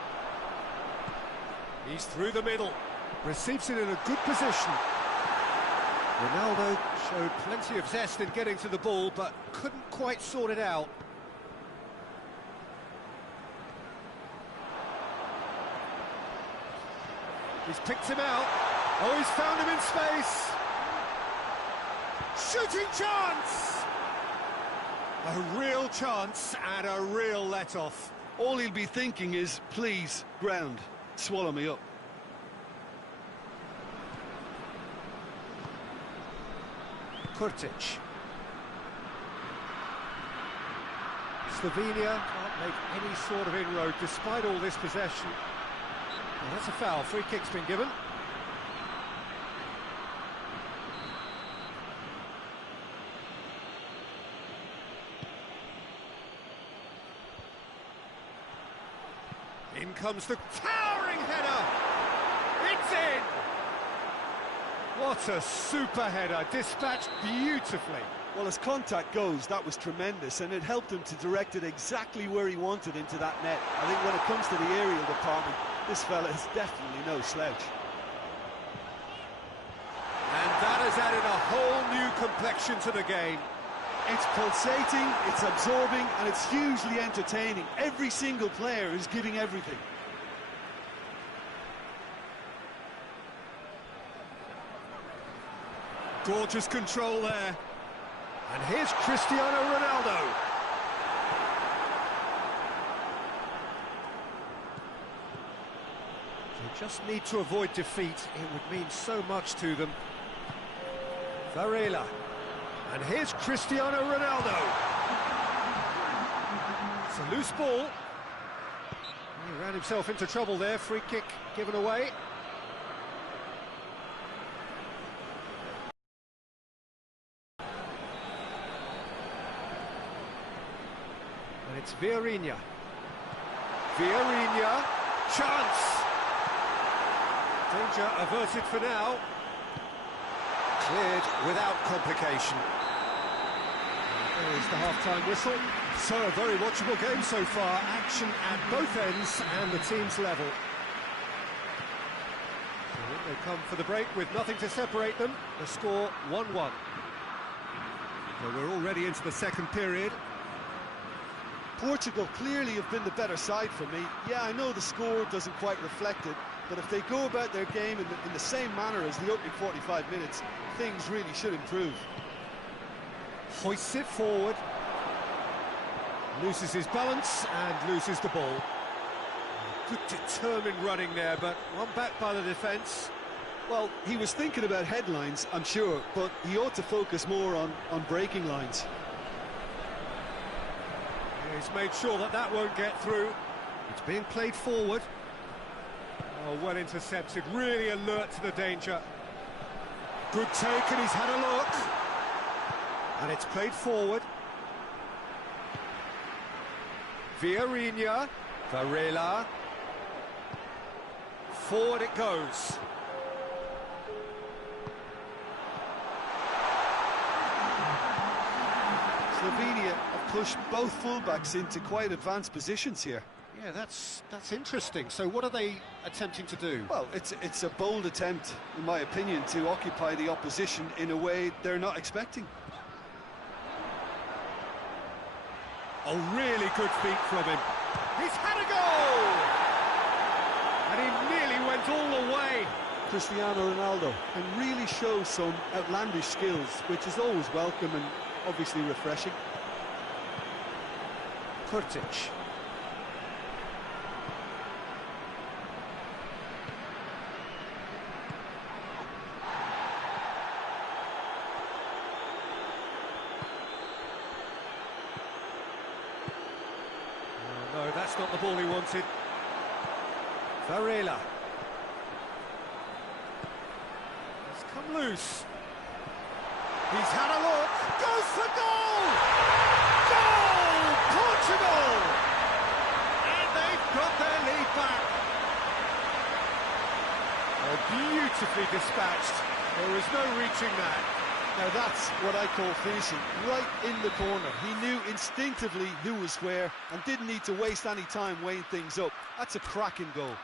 He's through the middle. Receives it in a good position. Ronaldo showed plenty of zest in getting to the ball, but couldn't quite sort it out. He's picked him out. Oh, he's found him in space. Shooting chance! A real chance and a real let-off. All he'll be thinking is, please, ground, swallow me up. Kurtic. Slovenia can't make any sort of inroad despite all this possession. Well, that's a foul. Free kick's been given. In comes the towering header. It's in. What a super header, dispatched beautifully. Well, as contact goes, that was tremendous, and it helped him to direct it exactly where he wanted into that net. I think when it comes to the aerial department, this fella is definitely no slouch. And that has added a whole new complexion to the game. It's pulsating, it's absorbing, and it's hugely entertaining. Every single player is giving everything. Gorgeous control there. And here's Cristiano Ronaldo. They just need to avoid defeat. It would mean so much to them. Varela. And here's Cristiano Ronaldo. It's a loose ball. He ran himself into trouble there, free kick given away. And it's Vieirinha. Vieirinha, chance! Danger averted for now. Cleared without complication. There's the half-time whistle. So, a very watchable game so far. Action at both ends and the team's level. So they come for the break with nothing to separate them. The score 1-1. So we're already into the second period. Portugal clearly have been the better side for me. Yeah, I know the score doesn't quite reflect it, but if they go about their game in the same manner as the opening 45 minutes, things really should improve. Hoists it forward. Loses his balance and loses the ball. Good determined running there, but one back by the defence. Well, he was thinking about headlines, I'm sure, but he ought to focus more on breaking lines. He's made sure that that won't get through. It's being played forward. Oh, well intercepted, really alert to the danger. Good take, and he's had a look. And it's played forward. Vieirinha, Varela. Forward it goes. Slovenia have pushed both fullbacks into quite advanced positions here. Yeah, that's interesting. So what are they attempting to do? Well, it's a bold attempt, in my opinion, to occupy the opposition in a way they're not expecting. Oh, really good feet from him. He's had a goal! And he nearly went all the way. Cristiano Ronaldo can really show some outlandish skills, which is always welcome and obviously refreshing. Kurtic. No, that's not the ball he wanted. Varela. It's come loose. He's had a look. Goes for goal! Goal! Portugal! And they've got their lead back. Oh, beautifully dispatched. There was no reaching that. Now that's what I call finishing, right in the corner. He knew instinctively who was where and didn't need to waste any time weighing things up. That's a cracking goal.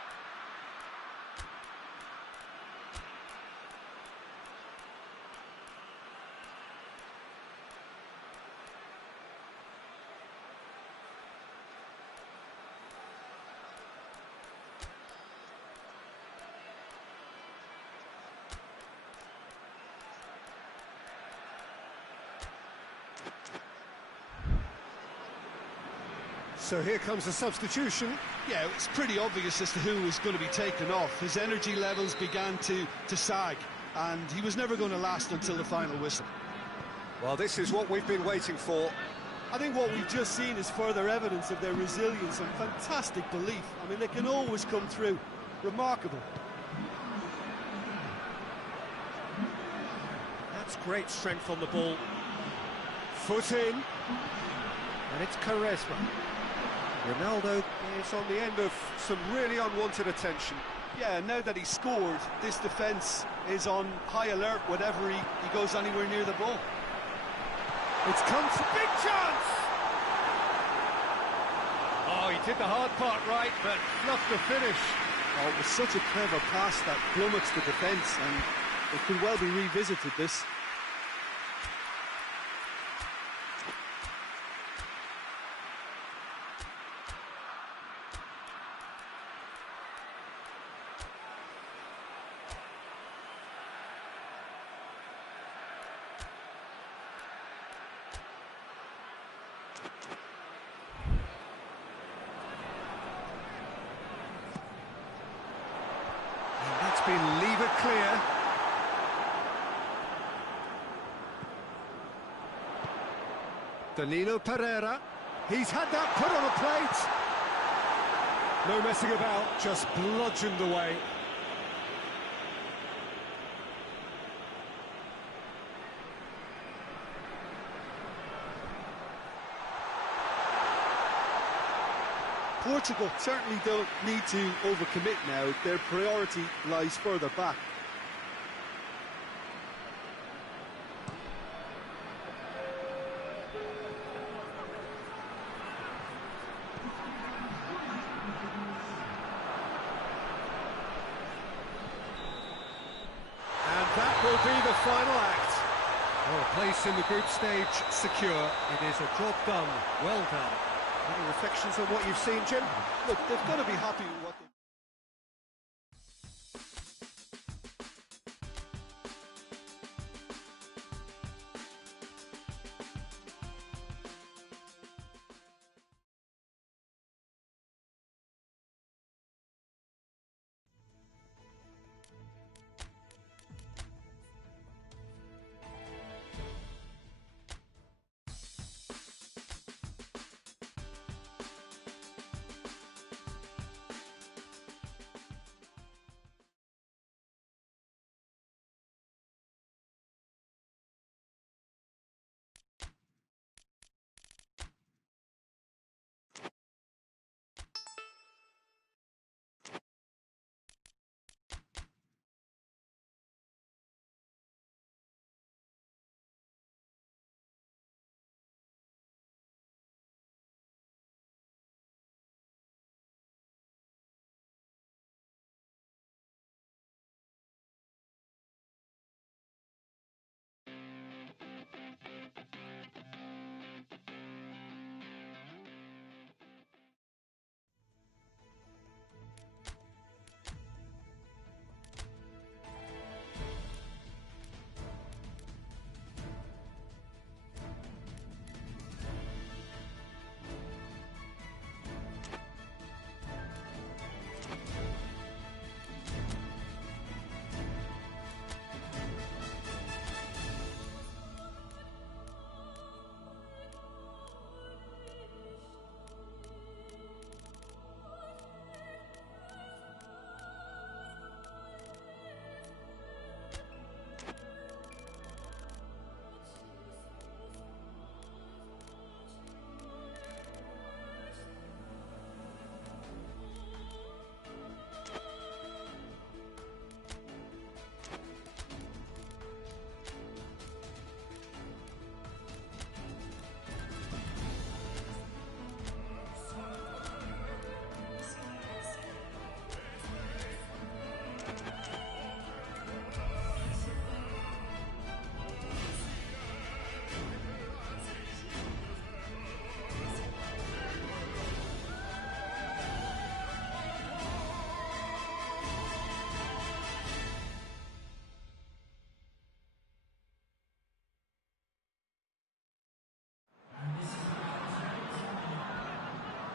So here comes the substitution. Yeah, it's pretty obvious as to who was going to be taken off. His energy levels began to sag, and he was never going to last until the final whistle. Well, this is what we've been waiting for. I think what we've just seen is further evidence of their resilience and fantastic belief. I mean, they can always come through. Remarkable. That's great strength on the ball. Foot in. And it's Quaresma. Ronaldo is on the end of some really unwanted attention. Yeah, now that he's scored, this defence is on high alert whenever he goes anywhere near the ball. It's come to big chance! Oh, he did the hard part right, but fluffed the finish. Oh, it was such a clever pass that flummoxed the defence, and it could well be revisited, this. Been levered clear. Danilo Pereira. He's had that put on a plate. No messing about, just bludgeoned away. Portugal certainly don't need to overcommit now. Their priority lies further back. And that will be the final act. Well, place in the group stage secure. It is a job done. Well done. Any reflections on what you've seen, Jim? Look, they've got to be happy with what they...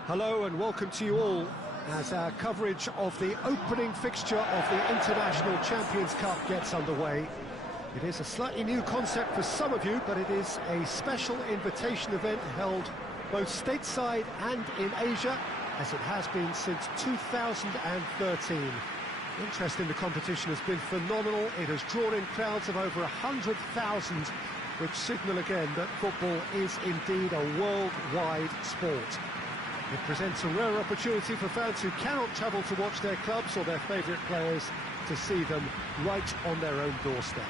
Hello and welcome to you all as our coverage of the opening fixture of the International Champions Cup gets underway. It is a slightly new concept for some of you, but it is a special invitation event held both stateside and in Asia, as it has been since 2013. Interest in the competition has been phenomenal. It has drawn in crowds of over 100,000, which signal again that football is indeed a worldwide sport. It presents a rare opportunity for fans who cannot travel to watch their clubs or their favourite players to see them right on their own doorstep.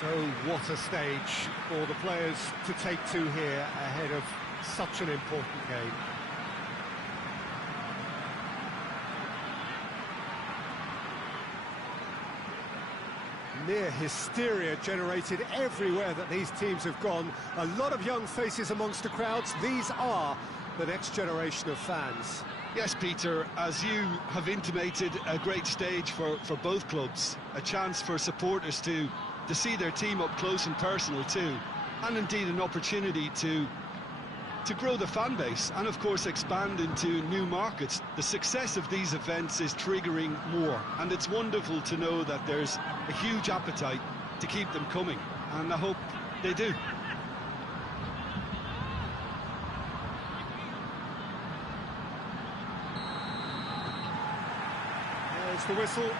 So what a stage for the players to take to here ahead of such an important game. Near hysteria generated everywhere that these teams have gone. A lot of young faces amongst the crowds. These are the next generation of fans. Yes, Peter, as you have intimated, a great stage for both clubs. A chance for supporters to see their team up close and personal too. And indeed an opportunity to grow the fan base and of course expand into new markets. The success of these events is triggering more, and it's wonderful to know that there's a huge appetite to keep them coming, and I hope They do. There's the whistle.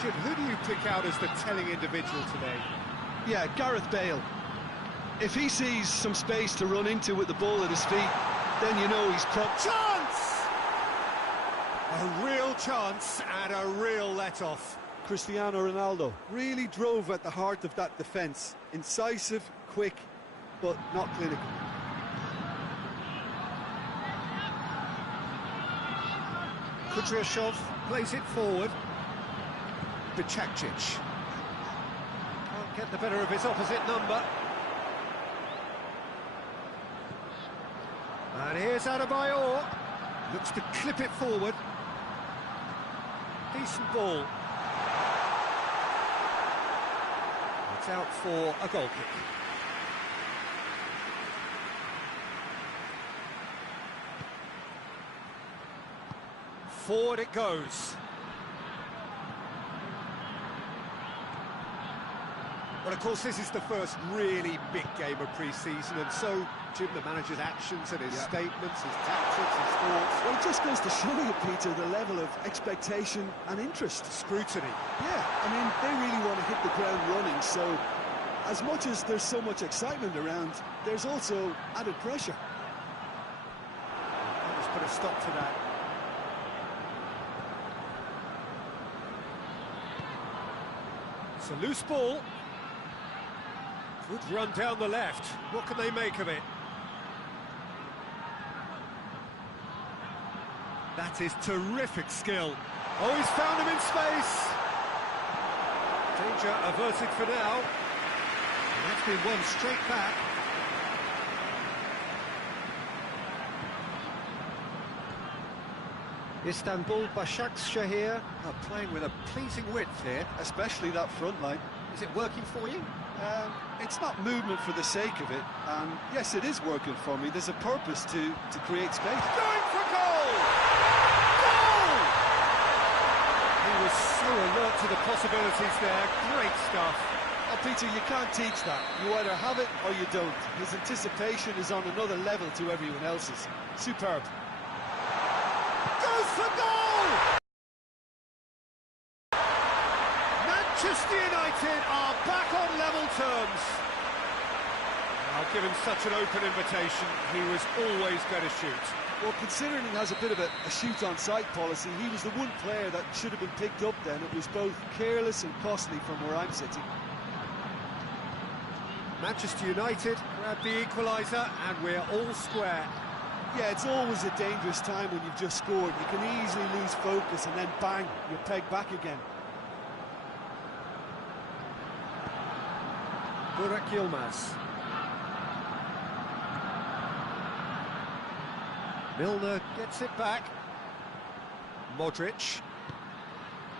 Jim, who do you pick out as the telling individual today? Yeah, Gareth Bale. If he sees some space to run into with the ball at his feet, then you know he's Chance! A real chance and a real let-off. Cristiano Ronaldo really drove at the heart of that defence. Incisive, quick, but not clinical. Kudryashov plays it forward. Bicakcic can't get the better of his opposite number. And here's Adebayor. Looks to clip it forward. Decent ball. It's out for a goal kick. Forward it goes. Well, of course, this is the first really big game of pre-season, and so, Jim, the manager's actions and his statements, his tactics, his thoughts... Well, it just goes to show you, Peter, the level of expectation and interest. Scrutiny. Yeah, I mean, they really want to hit the ground running, so as much as there's so much excitement around, there's also added pressure. I'll just put a stop to that. It's a loose ball. Good run down the left. What can they make of it? That is terrific skill. Oh, he's found him in space. Danger averted for now. And that's been won straight back. Istanbul Başakşehir are playing with a pleasing width here. Especially that front line. Is it working for you? It's not movement for the sake of it, and yes, it is working for me. There's a purpose to create space. Going for goal! Goal! He was so alert to the possibilities there. Great stuff. Oh, Peter, you can't teach that. You either have it or you don't. His anticipation is on another level to everyone else's. Superb. Goes for goal! Manchester United are back on level terms. I'll give him such an open invitation. He was always going to shoot. Well, considering he has a bit of a shoot-on-sight policy, he was the one player that should have been picked up then. It was both careless and costly from where I'm sitting. Manchester United grab the equaliser and we're all square. Yeah, it's always a dangerous time when you've just scored. You can easily lose focus and then bang, you're pegged back again. Burak Yilmaz. Milner gets it back. Modric.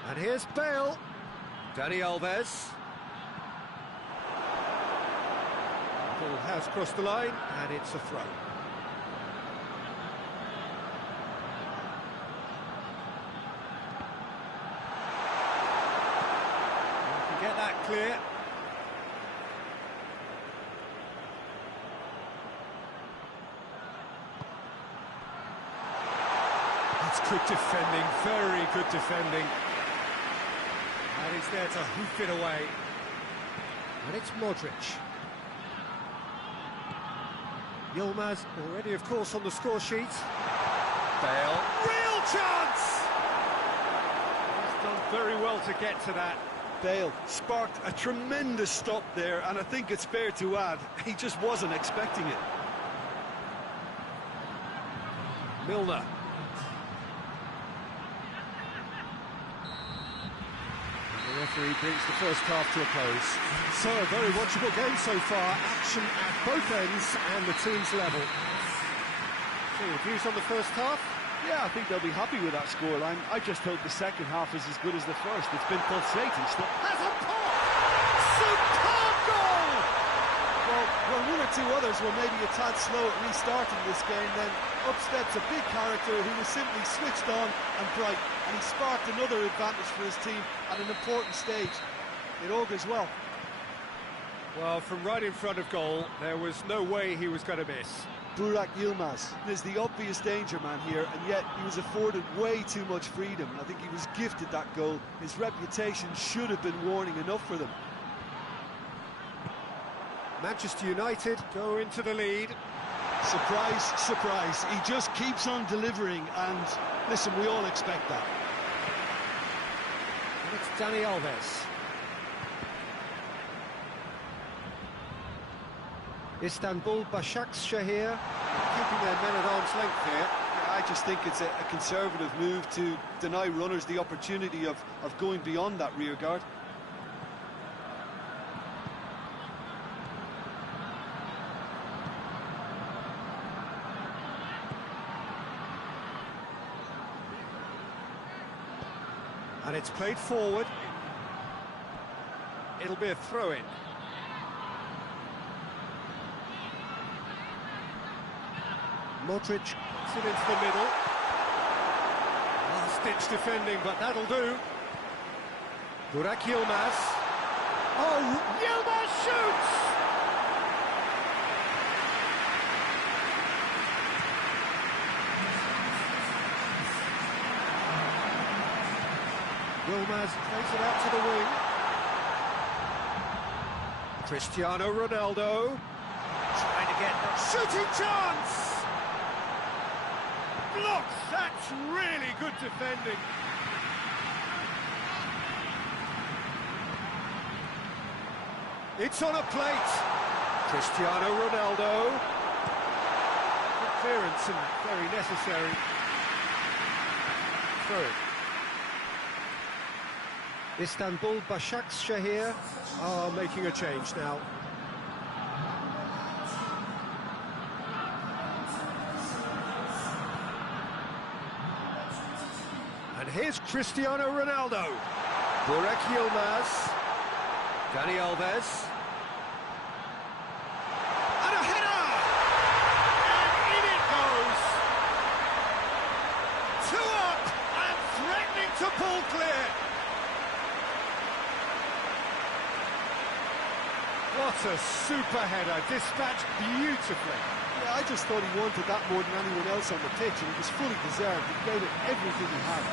And here's Bale. Dani Alves. Ball has crossed the line, and it's a throw. You can get that clear. That's good defending, very good defending. And he's there to hoof it away. And it's Modric. Yilmaz already, of course, on the score sheet. Bale. Real chance! He's done very well to get to that. Bale sparked a tremendous stop there, and I think it's fair to add, he just wasn't expecting it. Milner. The referee brings the first half to a close. So, a very watchable game so far. Action at both ends and the team's level. So, your views on the first half? Yeah, I think they'll be happy with that scoreline. I just hope the second half is as good as the first. It's been pulsating stuff. Has a pop! Superb goal! Well, one or two others were maybe a tad slow at restarting this game, then up steps a big character who was simply switched on and bright, and he sparked another advantage for his team at an important stage. It augurs well. Well, from right in front of goal, there was no way he was going to miss. Burak Yilmaz is the obvious danger man here, and yet he was afforded way too much freedom. I think he was gifted that goal. His reputation should have been warning enough for them. Manchester United go into the lead. Surprise, surprise. He just keeps on delivering, and listen, we all expect that. And it's Dani Alves. Istanbul Başakşehir keeping their men at arm's length here. Yeah, I just think it's a conservative move to deny runners the opportunity of going beyond that rear guard. And it's played forward. It'll be a throw-in. Modric puts it into the middle. Last-ditch defending, but that'll do. Burak Yilmaz. Oh, Yilmaz shoots! Yilmaz plays it out to the wing. Cristiano Ronaldo trying to get the shooting chance! Blocks! That's really good defending. It's on a plate. Cristiano Ronaldo. Good clearance and very necessary. Throw it. Istanbul Başakşehir are making a change now. And here's Cristiano Ronaldo. Burak Yilmaz. Dani Alves. And a header! And in it goes! 2 up and threatening to pull clear. What a super header, dispatched beautifully. Yeah, I just thought he wanted that more than anyone else on the pitch, and it was fully deserved. He gave it everything he had.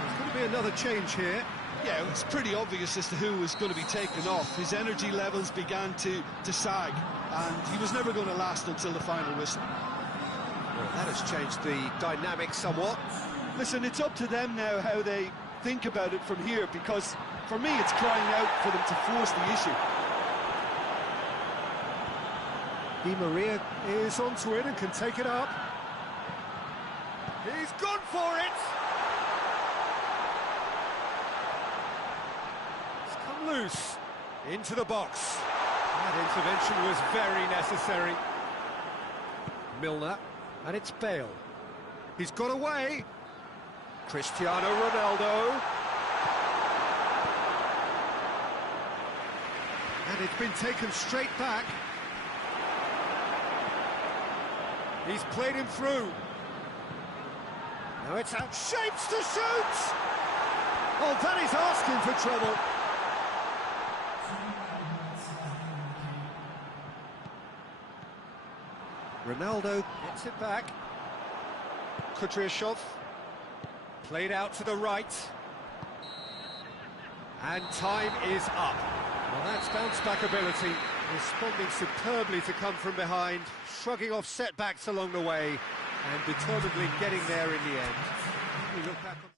There's going to be another change here. Yeah, it was pretty obvious as to who was going to be taken off. His energy levels began to sag, and he was never going to last until the final whistle. Well, that has changed the dynamic somewhat. Listen, it's up to them now how they think about it from here, because for me it's crying out for them to force the issue. Di Maria is onto it and can take it up. He's gone for it! It's come loose into the box. That intervention was very necessary. Milner, and it's Bale. He's got away. Cristiano Ronaldo. And it's been taken straight back. He's played him through. Now it's out shapes to shoot! Oh, that is asking for trouble. Ronaldo gets it back. Kudryashov played out to the right. And time is up. Well, that's bounce-back ability, responding superbly to come from behind, shrugging off setbacks along the way, and determinedly getting there in the end. We look back on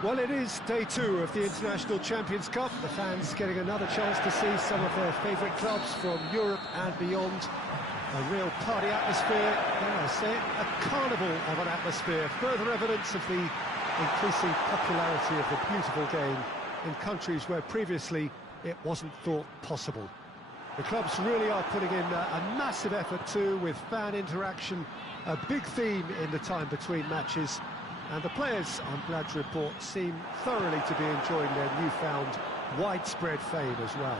Well, it is day 2 of the International Champions Cup. The fans getting another chance to see some of their favourite clubs from Europe and beyond. A real party atmosphere, dare I say it, a carnival of an atmosphere. Further evidence of the increasing popularity of the beautiful game in countries where previously it wasn't thought possible. The clubs really are putting in a massive effort too, with fan interaction, a big theme in the time between matches. And the players, I'm glad to report, seem thoroughly to be enjoying their newfound widespread fame as well.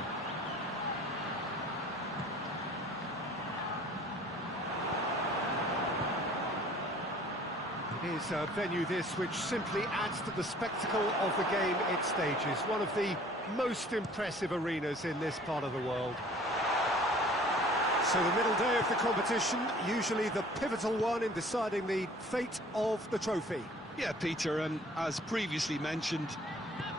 It is a venue this which simply adds to the spectacle of the game it stages. One of the most impressive arenas in this part of the world. So the middle day of the competition, usually the pivotal one in deciding the fate of the trophy. Yeah, Peter, and as previously mentioned,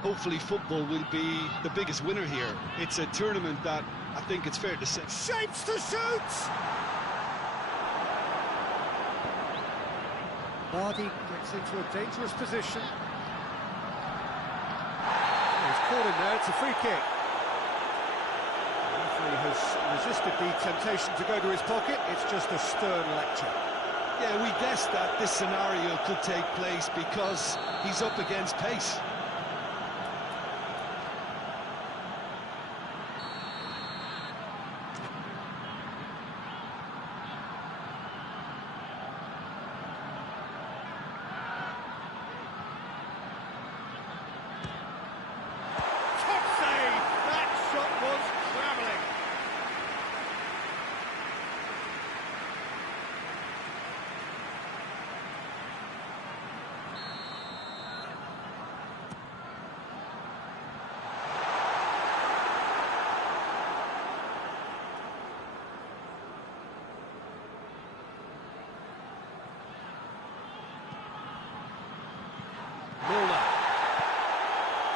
hopefully football will be the biggest winner here. It's a tournament that I think it's fair to say. Shapes to shoot! Vardy gets into a dangerous position. Oh, he's caught in there, it's a free kick. The referee has resisted the temptation to go to his pocket, it's just a stern lecture. Yeah, we guessed that this scenario could take place because he's up against pace. Top save! That shot was travelling.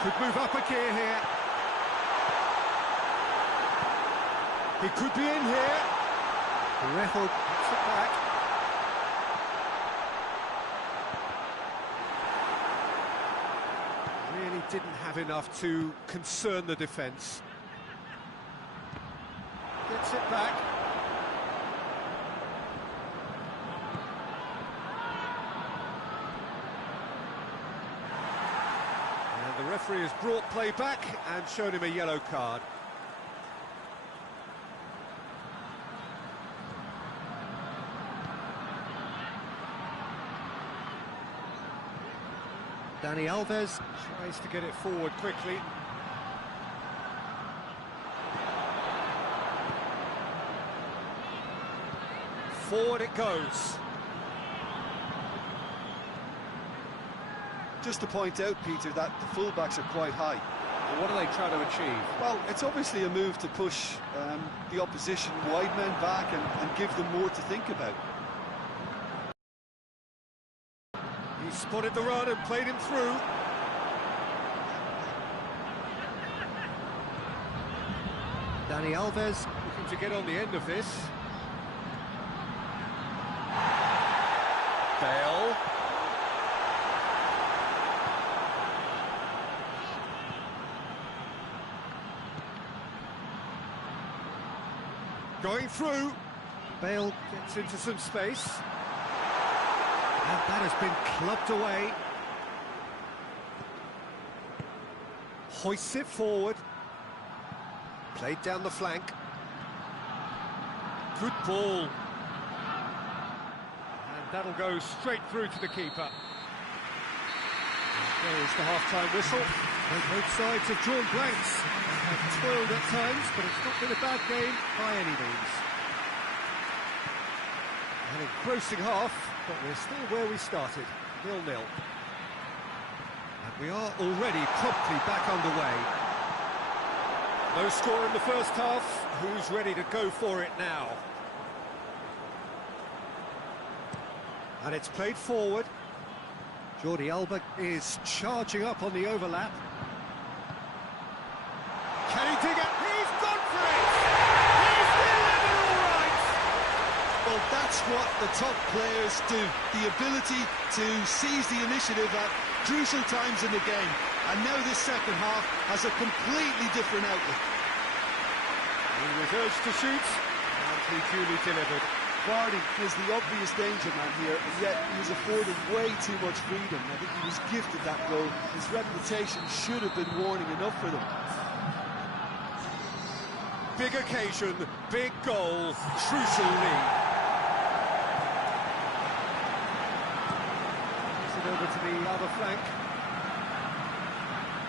Could move up a gear here. He could be in here. Rejo gets it back. Really didn't have enough to concern the defence. Gets it back. The referee has brought play back and shown him a yellow card. Dani Alves tries to get it forward quickly. Forward it goes. Just to point out, Peter, that the fullbacks are quite high. And what are they trying to achieve? Well, it's obviously a move to push the opposition wide men back and give them more to think about. He spotted the run and played him through. Dani Alves looking to get on the end of this. Bale. Going through. Bale gets into some space. And that has been clubbed away. Hoists it forward. Played down the flank. Good ball. And that'll go straight through to the keeper. There is the half-time whistle. Both sides have drawn blanks. Have toiled at times, but it's not been a bad game by any means. An engrossing half, but we're still where we started, 0-0. And we are already promptly back underway. No score in the first half. Who's ready to go for it now? And it's played forward. Jordi Alba is charging up on the overlap. Can he dig it? He's gone for it! He's delivered all right! Well, that's what the top players do. The ability to seize the initiative at crucial times in the game, and now this second half has a completely different outlook. He was urged to shoot, and he duly delivered. Vardy is the obvious danger man here, and yet he was afforded way too much freedom. I think he was gifted that goal. His reputation should have been warning enough for them. Big occasion, big goal, crucial lead. Moves it over to the other flank.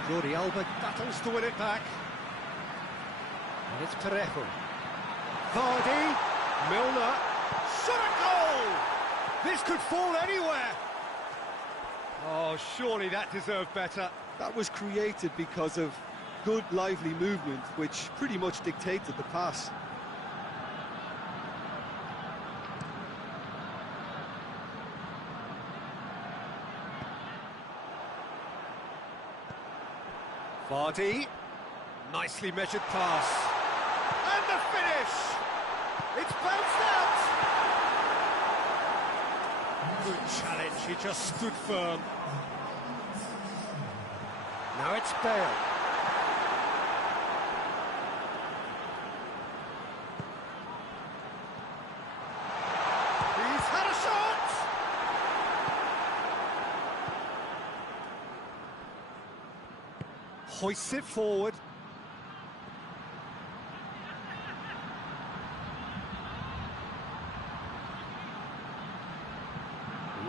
Jordi Alba battles to win it back. And it's Parejo. Vardy, Milner, shot a goal! This could fall anywhere. Oh, surely that deserved better. That was created because of good, lively movement, which pretty much dictated the pass. Vardy, nicely measured pass. And the finish! It's bounced out! Good challenge, he just stood firm. Now it's Bale. He's had a shot! Hoists it forward.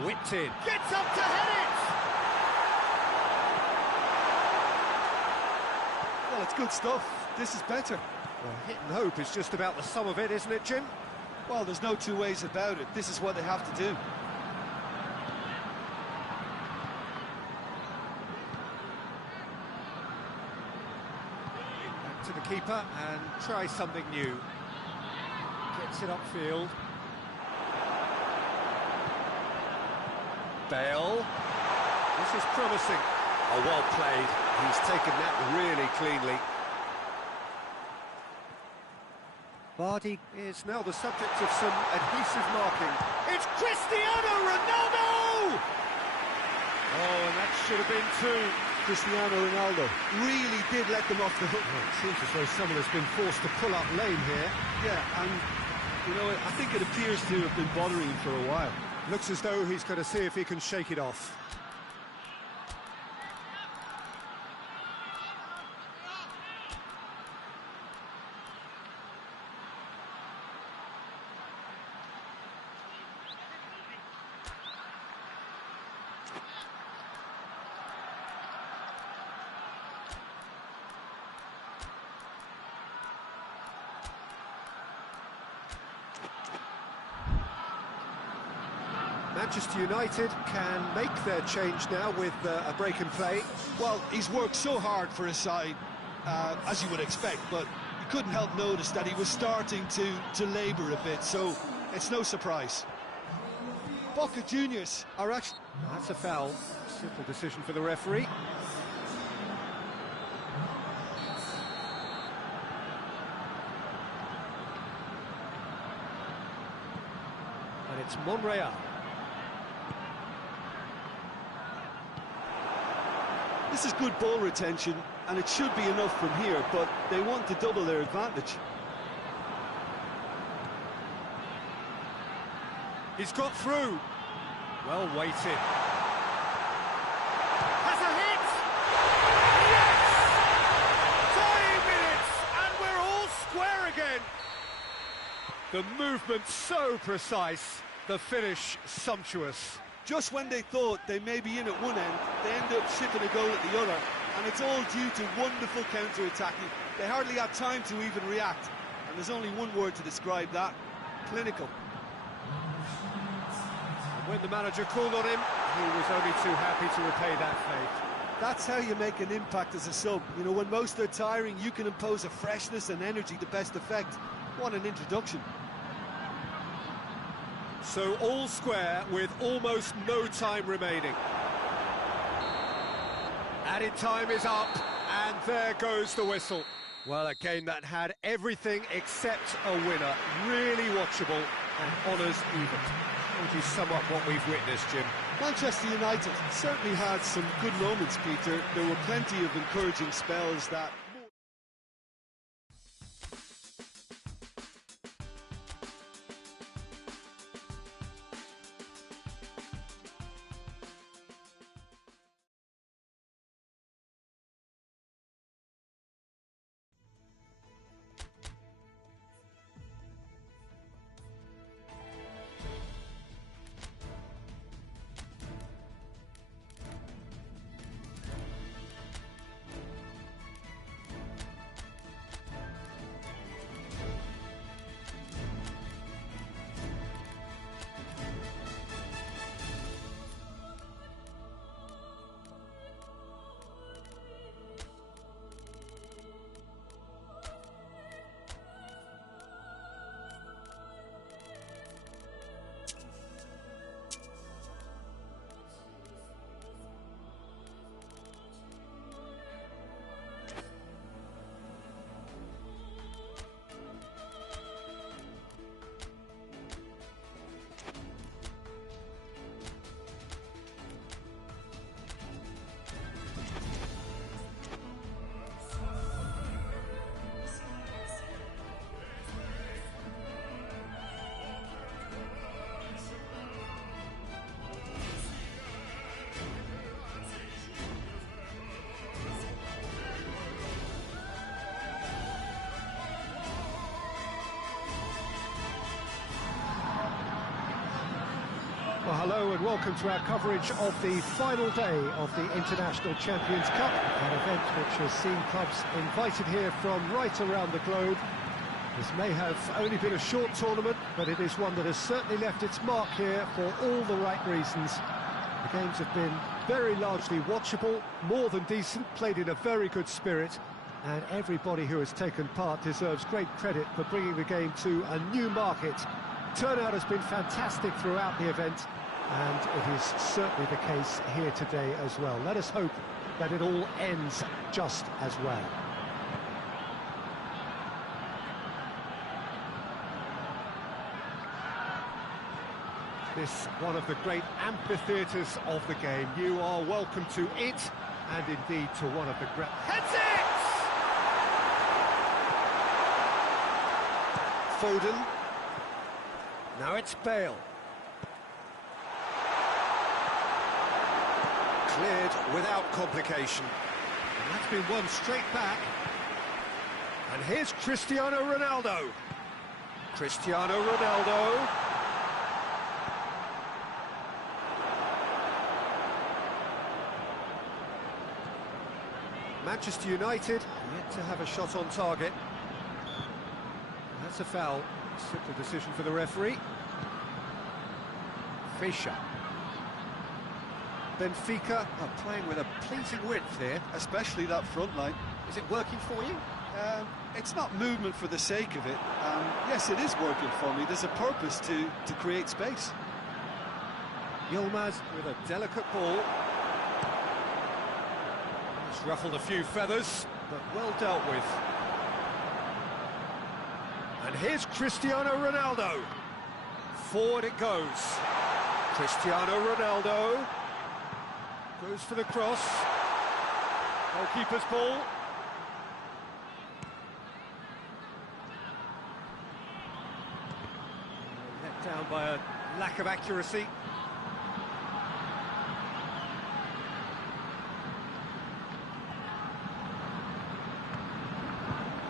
Whipped in. Gets up to head it! Well, it's good stuff. This is better. Well, hit and hope is just about the sum of it, isn't it, Jim? Well, there's no two ways about it. This is what they have to do. Back to the keeper and try something new. Gets it upfield. Bale. This is promising. Oh, well played. He's taken that really cleanly. Vardy is now the subject of some adhesive marking. It's Cristiano Ronaldo! Oh, and that should have been two. Cristiano Ronaldo really did let them off the hook. Well, it seems as though someone has been forced to pull up lane here. Yeah, and, you know, I think it appears to have been bothering him for a while. Looks as though he's going to see if he can shake it off. Manchester United can make their change now with a break in play. Well, he's worked so hard for his side, as you would expect, but you couldn't help notice that he was starting to labour a bit, so it's no surprise. Boca Juniors are actually... That's a foul. Simple decision for the referee. And it's Monreal. This is good ball retention, and it should be enough from here, but they want to double their advantage. He's got through. Well weighted. Has a hit! Yes! 30 minutes, and we're all square again. The movement so precise, the finish sumptuous. Just when they thought they may be in at one end, they end up shipping a goal at the other, and it's all due to wonderful counter-attacking. They hardly had time to even react, and there's only one word to describe that: clinical. And when the manager called on him, he was only too happy to repay that faith. That's how you make an impact as a sub. You know, when most are tiring, you can impose a freshness and energy to best effect. What an introduction. So all square with almost no time remaining. Added time is up, and there goes the whistle. Well, a game that had everything except a winner. Really watchable and honours even. How would you sum up what we've witnessed, Jim? Manchester United certainly had some good moments, Peter. There were plenty of encouraging spells that... Well, hello and welcome to our coverage of the final day of the International Champions Cup, an event which has seen clubs invited here from right around the globe. This may have only been a short tournament, but it is one that has certainly left its mark here for all the right reasons. The games have been very largely watchable, more than decent, played in a very good spirit, and everybody who has taken part deserves great credit for bringing the game to a new market. Turnout has been fantastic throughout the event, and it is certainly the case here today as well. Let us hope that it all ends just as well. This one of the great amphitheatres of the game. You are welcome to it, and indeed to one of the great... Heads it! Foden. Now it's Bale. Cleared without complication. And that's been won straight back. And here's Cristiano Ronaldo. Cristiano Ronaldo. Manchester United yet to have a shot on target. That's a foul. Simple decision for the referee. Fischer. Benfica are playing with a pleasing width here. Especially that front line. Is it working for you? It's not movement for the sake of it. Yes, it is working for me. There's a purpose to create space. Yilmaz with a delicate ball. It's ruffled a few feathers, but well dealt with. And here's Cristiano Ronaldo. Forward it goes. Cristiano Ronaldo goes for the cross. Goalkeeper's ball. Let down by a lack of accuracy.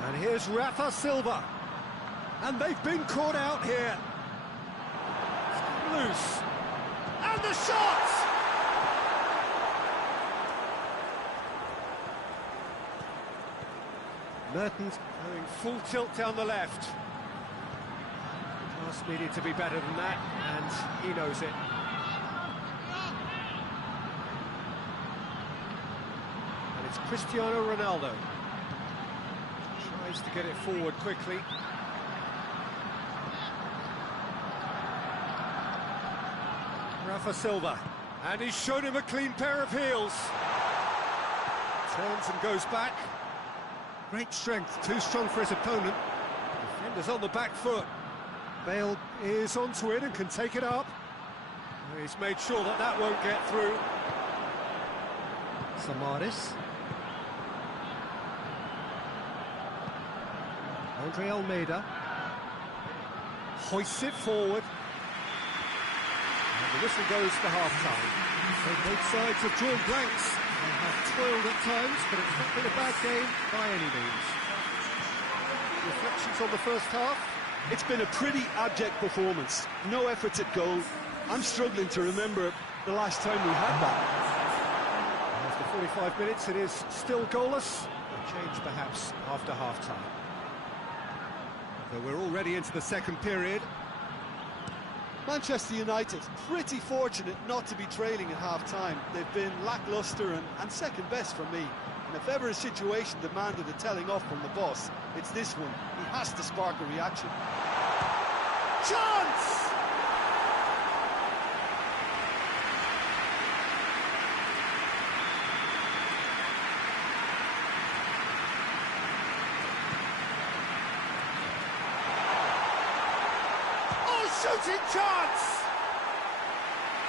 And here's Rafa Silva. And they've been caught out here. It's loose. And the shot! Mertens going full tilt down the left. The pass needed to be better than that, and he knows it. And it's Cristiano Ronaldo. Tries to get it forward quickly. Rafa Silva, and he's shown him a clean pair of heels. Turns and goes back. Great strength, too strong for his opponent. Defender's on the back foot. Bale is onto it and can take it up. He's made sure that that won't get through. Samaris. Andre Almeida. Hoists it forward. And the whistle goes for half-time. So both sides have drawn blanks. They have toiled at times, but it's not been a bad game by any means. Reflections on the first half? It's been a pretty abject performance. No efforts at goal. I'm struggling to remember the last time we had that. After 45 minutes, it is still goalless. A change, perhaps, after half-time. So we're already into the second period. Manchester United, pretty fortunate not to be trailing at half-time. They've been lacklustre and second best for me. And if ever a situation demanded a telling off from the boss, it's this one. He has to spark a reaction. Chance! Shooting chance!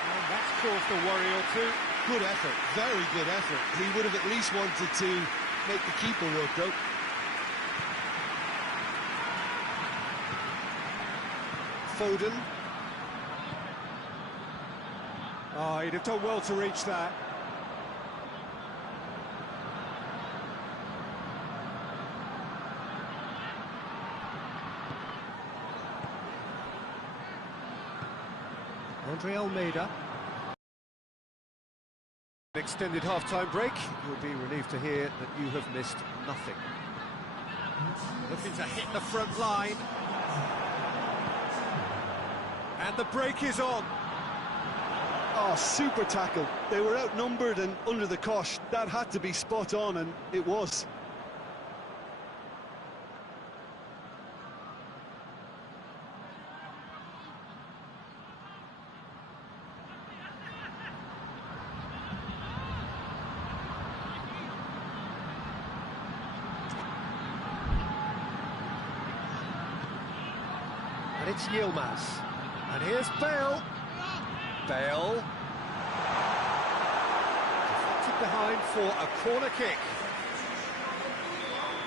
And that's caused a worry or two. Good effort, very good effort. He would have at least wanted to make the keeper work, though. Foden. Oh, he'd have done well to reach that. Andre Almeida. Extended half-time break. You'll be relieved to hear that you have missed nothing. Looking to hit the front line. And the break is on. Oh, super tackle. They were outnumbered and under the cosh. That had to be spot on, and it was. And it's Yilmaz. And here's Bale. Bale. Deflected behind for a corner kick.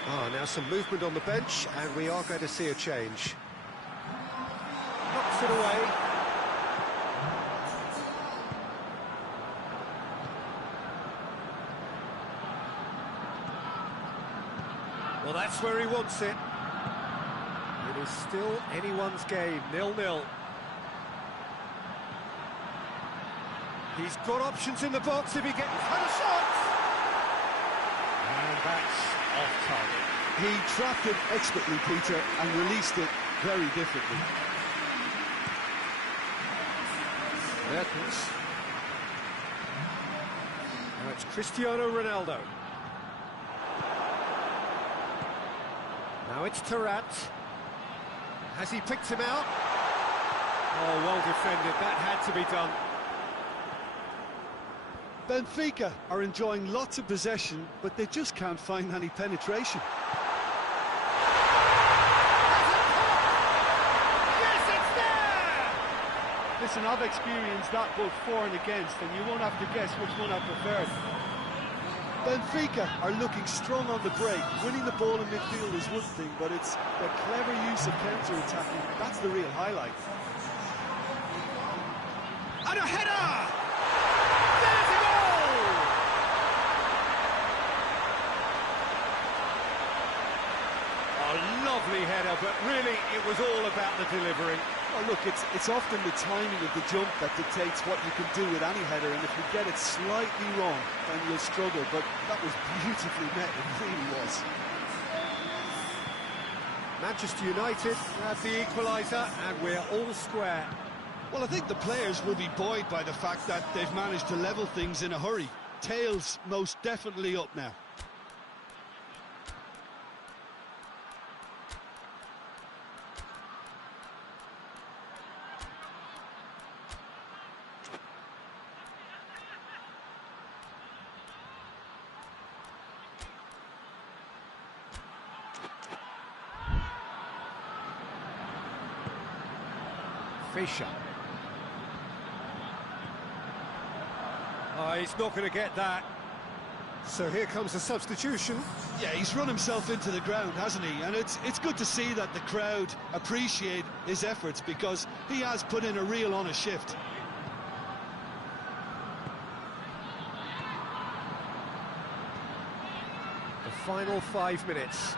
Now some movement on the bench, and we are going to see a change. Knocks it away. Well, that's where he wants it. It is still anyone's game, 0-0. He's got options in the box if he gets had a shot. And that's off target. He trapped it expertly, Peter, and released it very differently. Mertens. Now it's Cristiano Ronaldo. Now it's Tarat. Has he picked him out? Oh, well defended. That had to be done. Benfica are enjoying lots of possession, but they just can't find any penetration. Yes, it's there! Listen, I've experienced that both for and against, and you won't have to guess which one I preferred. Benfica are looking strong on the break. Winning the ball in midfield is one thing, but it's their clever use of counter-attacking. That's the real highlight. And a header! There's a goal! A lovely header, but really it was all about the delivery. Well, look, it's often the timing of the jump that dictates what you can do with any header, and if you get it slightly wrong, then you'll struggle, but that was beautifully met, it really was. Manchester United have the equaliser, and we're all square. Well, I think the players will be buoyed by the fact that they've managed to level things in a hurry. Tails most definitely up now. Fischer. Oh, he's not going to get that. So here comes a substitution. Yeah, he's run himself into the ground, hasn't he? And it's good to see that the crowd appreciate his efforts, because he has put in a real honest shift. The final 5 minutes.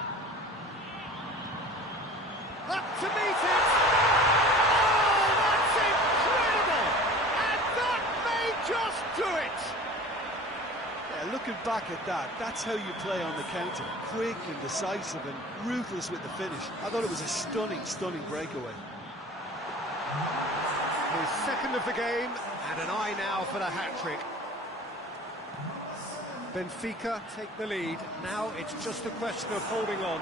Up to meet it! Oh, that's incredible! And that may just do it! Yeah, looking back at that, that's how you play on the counter. Quick and decisive and ruthless with the finish. I thought it was a stunning, stunning breakaway. His second of the game, and an eye now for the hat-trick. Benfica take the lead. Now it's just a question of holding on.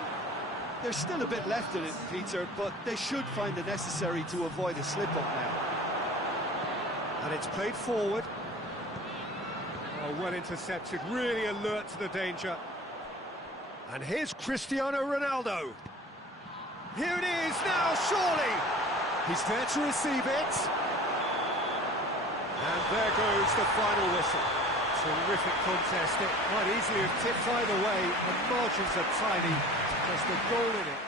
There's still a bit left in it, Peter, but they should find it necessary to avoid a slip-up now. And it's played forward. Oh, well intercepted, really alert to the danger. And here's Cristiano Ronaldo. Here it is now, surely! He's there to receive it. And there goes the final whistle. Terrific contest. It might easily have tipped either way. The margins are tiny. Just a goal in it.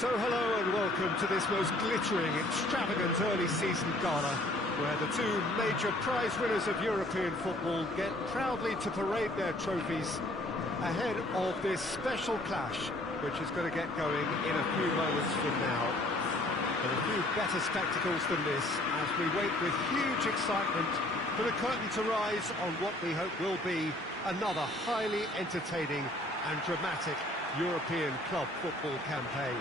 So hello and welcome to this most glittering, extravagant early season gala, where the two major prize winners of European football get proudly to parade their trophies ahead of this special clash, which is going to get going in a few moments from now. There are few better spectacles than this as we wait with huge excitement for the curtain to rise on what we hope will be another highly entertaining and dramatic European club football campaign.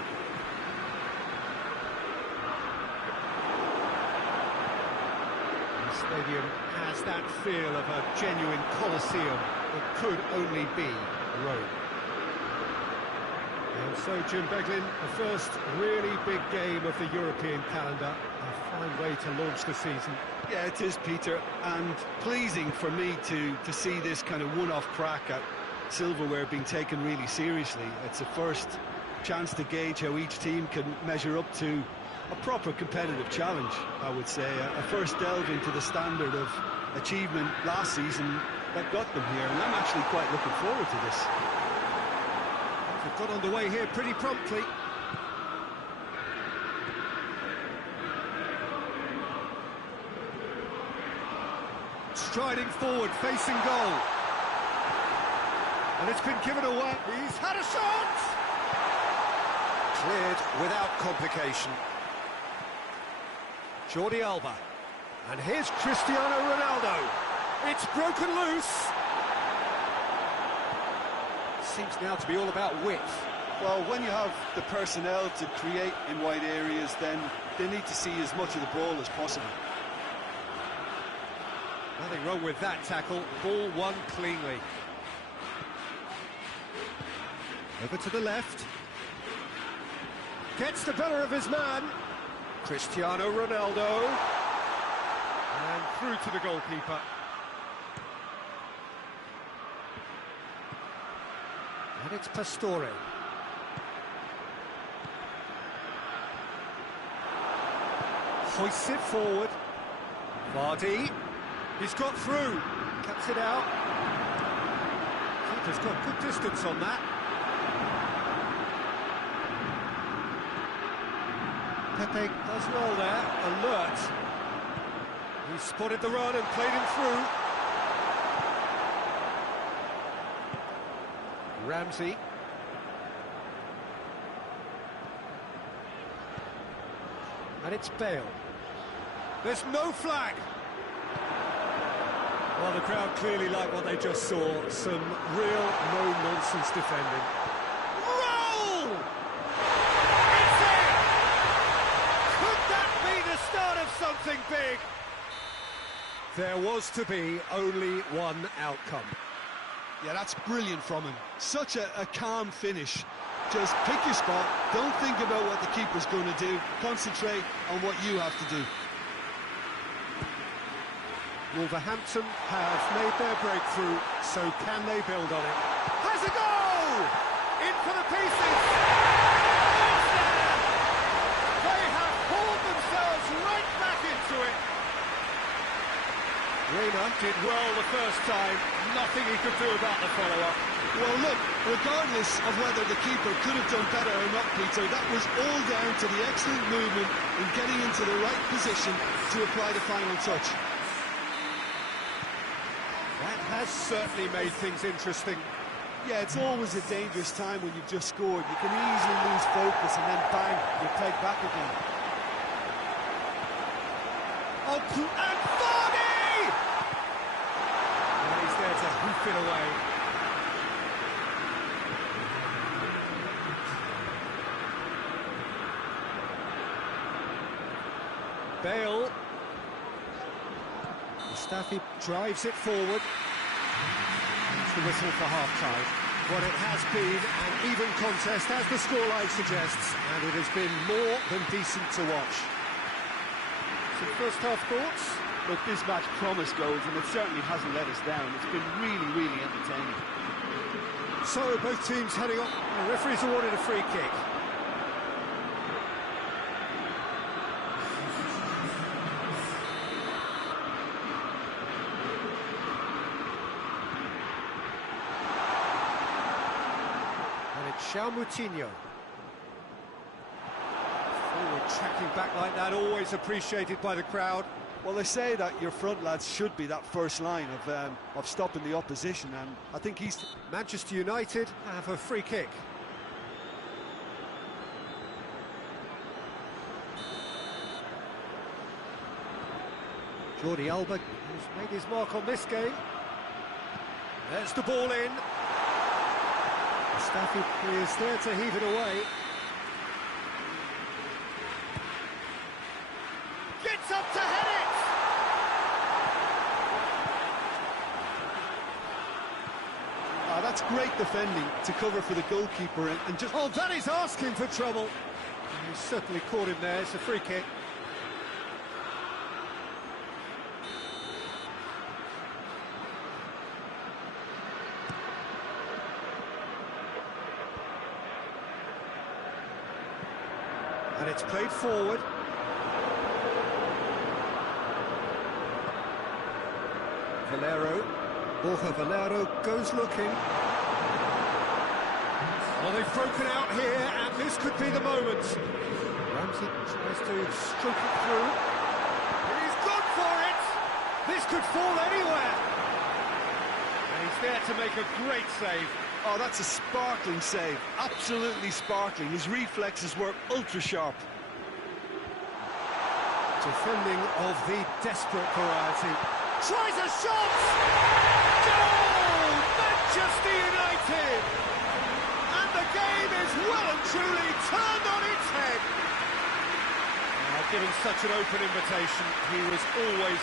The stadium has that feel of a genuine Colosseum that could only be Rome. And so, Jim Beglin, the first really big game of the European calendar, a fine way to launch the season. Yeah, it is, Peter, and pleasing for me to see this kind of one-off crack at silverware being taken really seriously. It's a first chance to gauge how each team can measure up to a proper competitive challenge, I would say. A first delve into the standard of achievement last season that got them here, and I'm actually quite looking forward to this. They've got underway here pretty promptly. Striding forward, facing goal. And it's been given away. He's had a shot! Cleared without complication. Jordi Alba. And here's Cristiano Ronaldo. It's broken loose. Seems now to be all about width. Well, when you have the personnel to create in wide areas, then they need to see as much of the ball as possible. Nothing wrong with that tackle. Ball won cleanly. Over to the left. Gets the better of his man. Cristiano Ronaldo. And through to the goalkeeper. And it's Pastore. Hoists it forward. Vardy. He's got through. Cuts it out. Keeper's got good distance on that. Pepe does well there. Alert. He spotted the run and played him through. Ramsey. And it's Bale. There's no flag. Well, the crowd clearly like what they just saw. Some real no-nonsense defending. Roll! It's in! Could that be the start of something big? There was to be only one outcome. Yeah, that's brilliant from him. Such a calm finish. Just pick your spot, don't think about what the keeper's going to do, concentrate on what you have to do. Wolverhampton have made their breakthrough, so can they build on it? Has a goal! In for the pieces! It's there! They have pulled themselves right back into it! Reina did well the first time, nothing he could do about the follow-up. Well, look, regardless of whether the keeper could have done better or not, Peter, that was all down to the excellent movement in getting into the right position to apply the final touch. That has certainly made things interesting. Yeah, it's always a dangerous time when you've just scored. You can easily lose focus and then bang, you're pegged back again. Oh, and Vardy! And he's there to hoof it away. Bale. Mustafi drives it forward. It's the whistle for half-time. Well, it has been an even contest, as the scoreline suggests, and it has been more than decent to watch. Some first-half thoughts? Look, this match promised goals, and it certainly hasn't let us down. It's been really, really entertaining. So, both teams heading up. The referee's awarded a free kick. Moutinho. Forward tracking back like that, always appreciated by the crowd. Well, they say that your front lads should be that first line of stopping the opposition, and I think he's... Manchester United have a free kick. Jordi Alba, who's made his mark on this game. There's the ball in. Mustafi is there to heave it away. Gets up to head it! That's great defending to cover for the goalkeeper and just... Oh, that is asking for trouble. He certainly caught him there. It's a free kick. And it's played forward. Valero. Borja Valero goes looking. Well, they've broken out here, and this could be the moment. Ramsey tries to stroke it through. He's gone for it! This could fall anywhere! And he's there to make a great save. Oh, that's a sparkling save. Absolutely sparkling. His reflexes were ultra-sharp. Defending of the desperate variety. Tries a shot! Goal! Manchester United! And the game is well and truly turned on its head. Given such an open invitation, he was always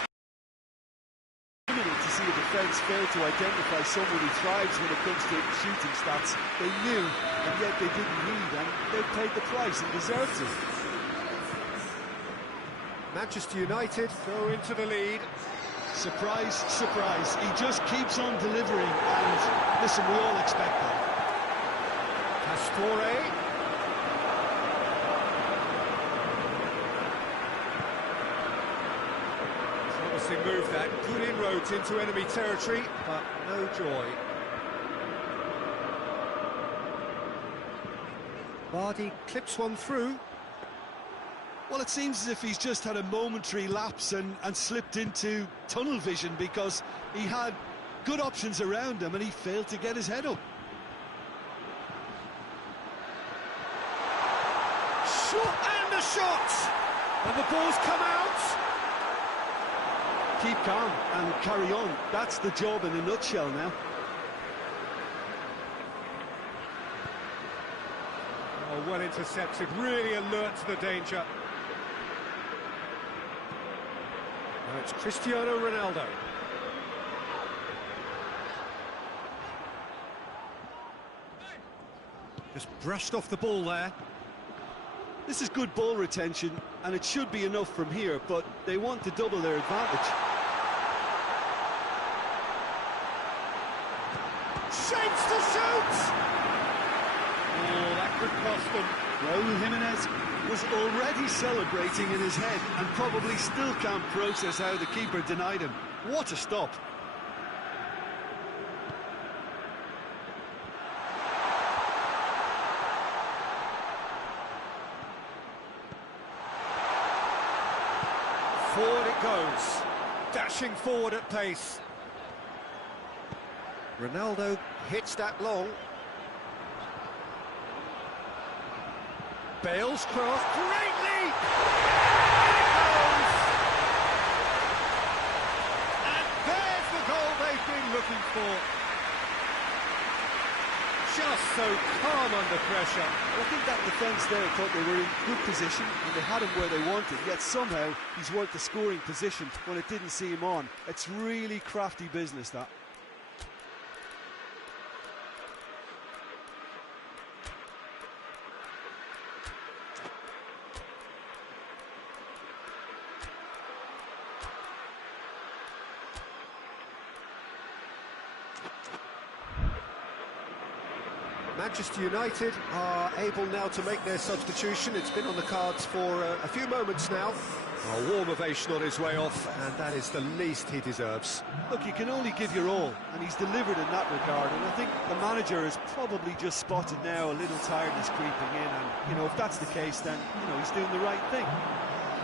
to see a defence fail to identify someone who thrives when it comes to shooting stats. They knew, and yet they didn't need, and they paid the price and deserved it. Manchester United go into the lead. Surprise, surprise. He just keeps on delivering, and listen, we all expect that. Pastore. Promising move that. Good inroads into enemy territory, but no joy. Vardy clips one through. Well, it seems as if he's just had a momentary lapse and slipped into tunnel vision, because he had good options around him and he failed to get his head up. Shot and a shot! And the ball's come out! Keep calm and carry on. That's the job in a nutshell now. Oh, well intercepted, really alert to the danger. Now it's Cristiano Ronaldo. Just brushed off the ball there. This is good ball retention, and it should be enough from here, but they want to double their advantage. Shapes to shoot! Oh, that could cost them. Raúl Jiménez was already celebrating in his head and probably still can't process how the keeper denied him. What a stop. Forward it goes, dashing forward at pace. Ronaldo hits that long. Bale's cross, great leap! Here it goes! And there's the goal they've been looking for. Just so calm under pressure. I think that defence there thought they were in good position and they had him where they wanted, yet somehow he's worked the scoring position when it didn't see him on. It's really crafty business, that. Manchester United are able now to make their substitution. It's been on the cards for a few moments now. A warm ovation on his way off, and that is the least he deserves. Look, you can only give your all, and he's delivered in that regard, and I think the manager has probably just spotted now a little tiredness creeping in, and, you know, if that's the case, then, you know, he's doing the right thing.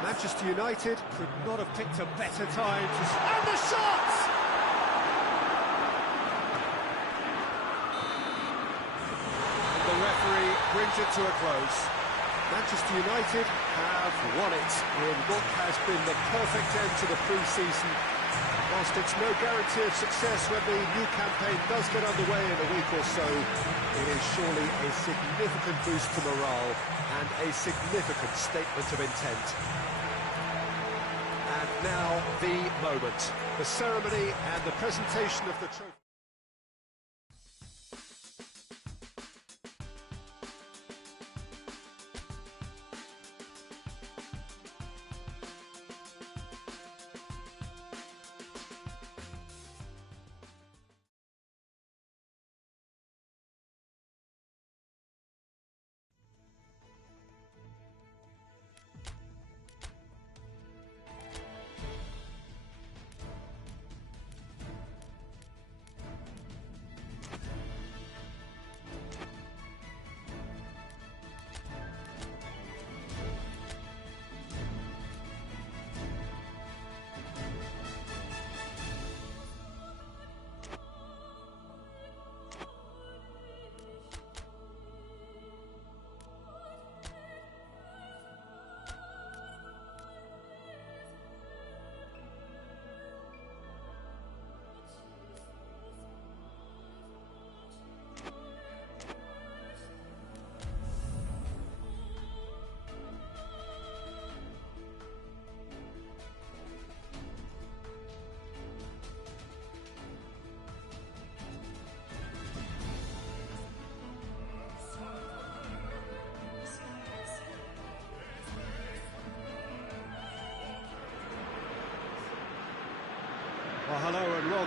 Manchester United could not have picked a better time to... And the shot! The referee brings it to a close. Manchester United have won it in what has been the perfect end to the pre-season. Whilst it's no guarantee of success when the new campaign does get underway in a week or so, it is surely a significant boost to morale and a significant statement of intent. And now the moment, the ceremony and the presentation of the trophy.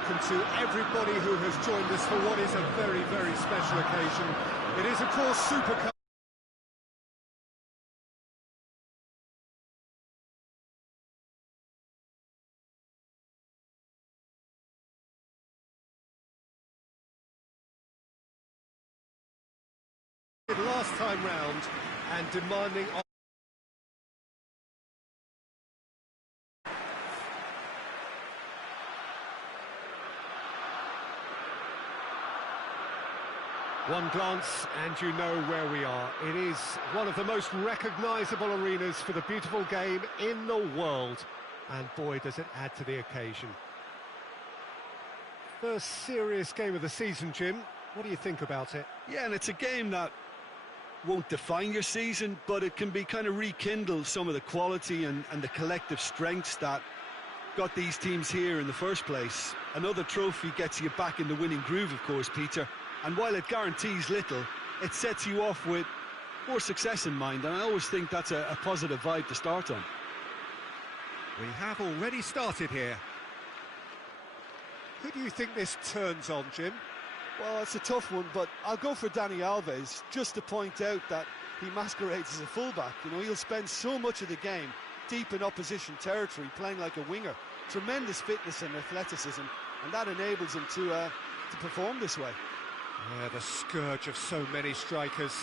welcome to everybody who has joined us for what is a very, very special occasion. It is, of course, Super Cup. Last time round and demanding... One glance and you know where we are. It is one of the most recognisable arenas for the beautiful game in the world. And boy, does it add to the occasion. First serious game of the season, Jim. What do you think about it? Yeah, and it's a game that won't define your season, but it can be kind of rekindle some of the quality and the collective strengths that got these teams here in the first place. Another trophy gets you back in the winning groove, of course, Peter. And while it guarantees little, it sets you off with more success in mind, and I always think that's a positive vibe to start on. We have already started here. Who do you think this turns on, Jim? Well, it's a tough one, but I'll go for Dani Alves, just to point out that he masquerades as a fullback. You know, he'll spend so much of the game deep in opposition territory, playing like a winger. Tremendous fitness and athleticism, and that enables him to perform this way. Yeah, the scourge of so many strikers.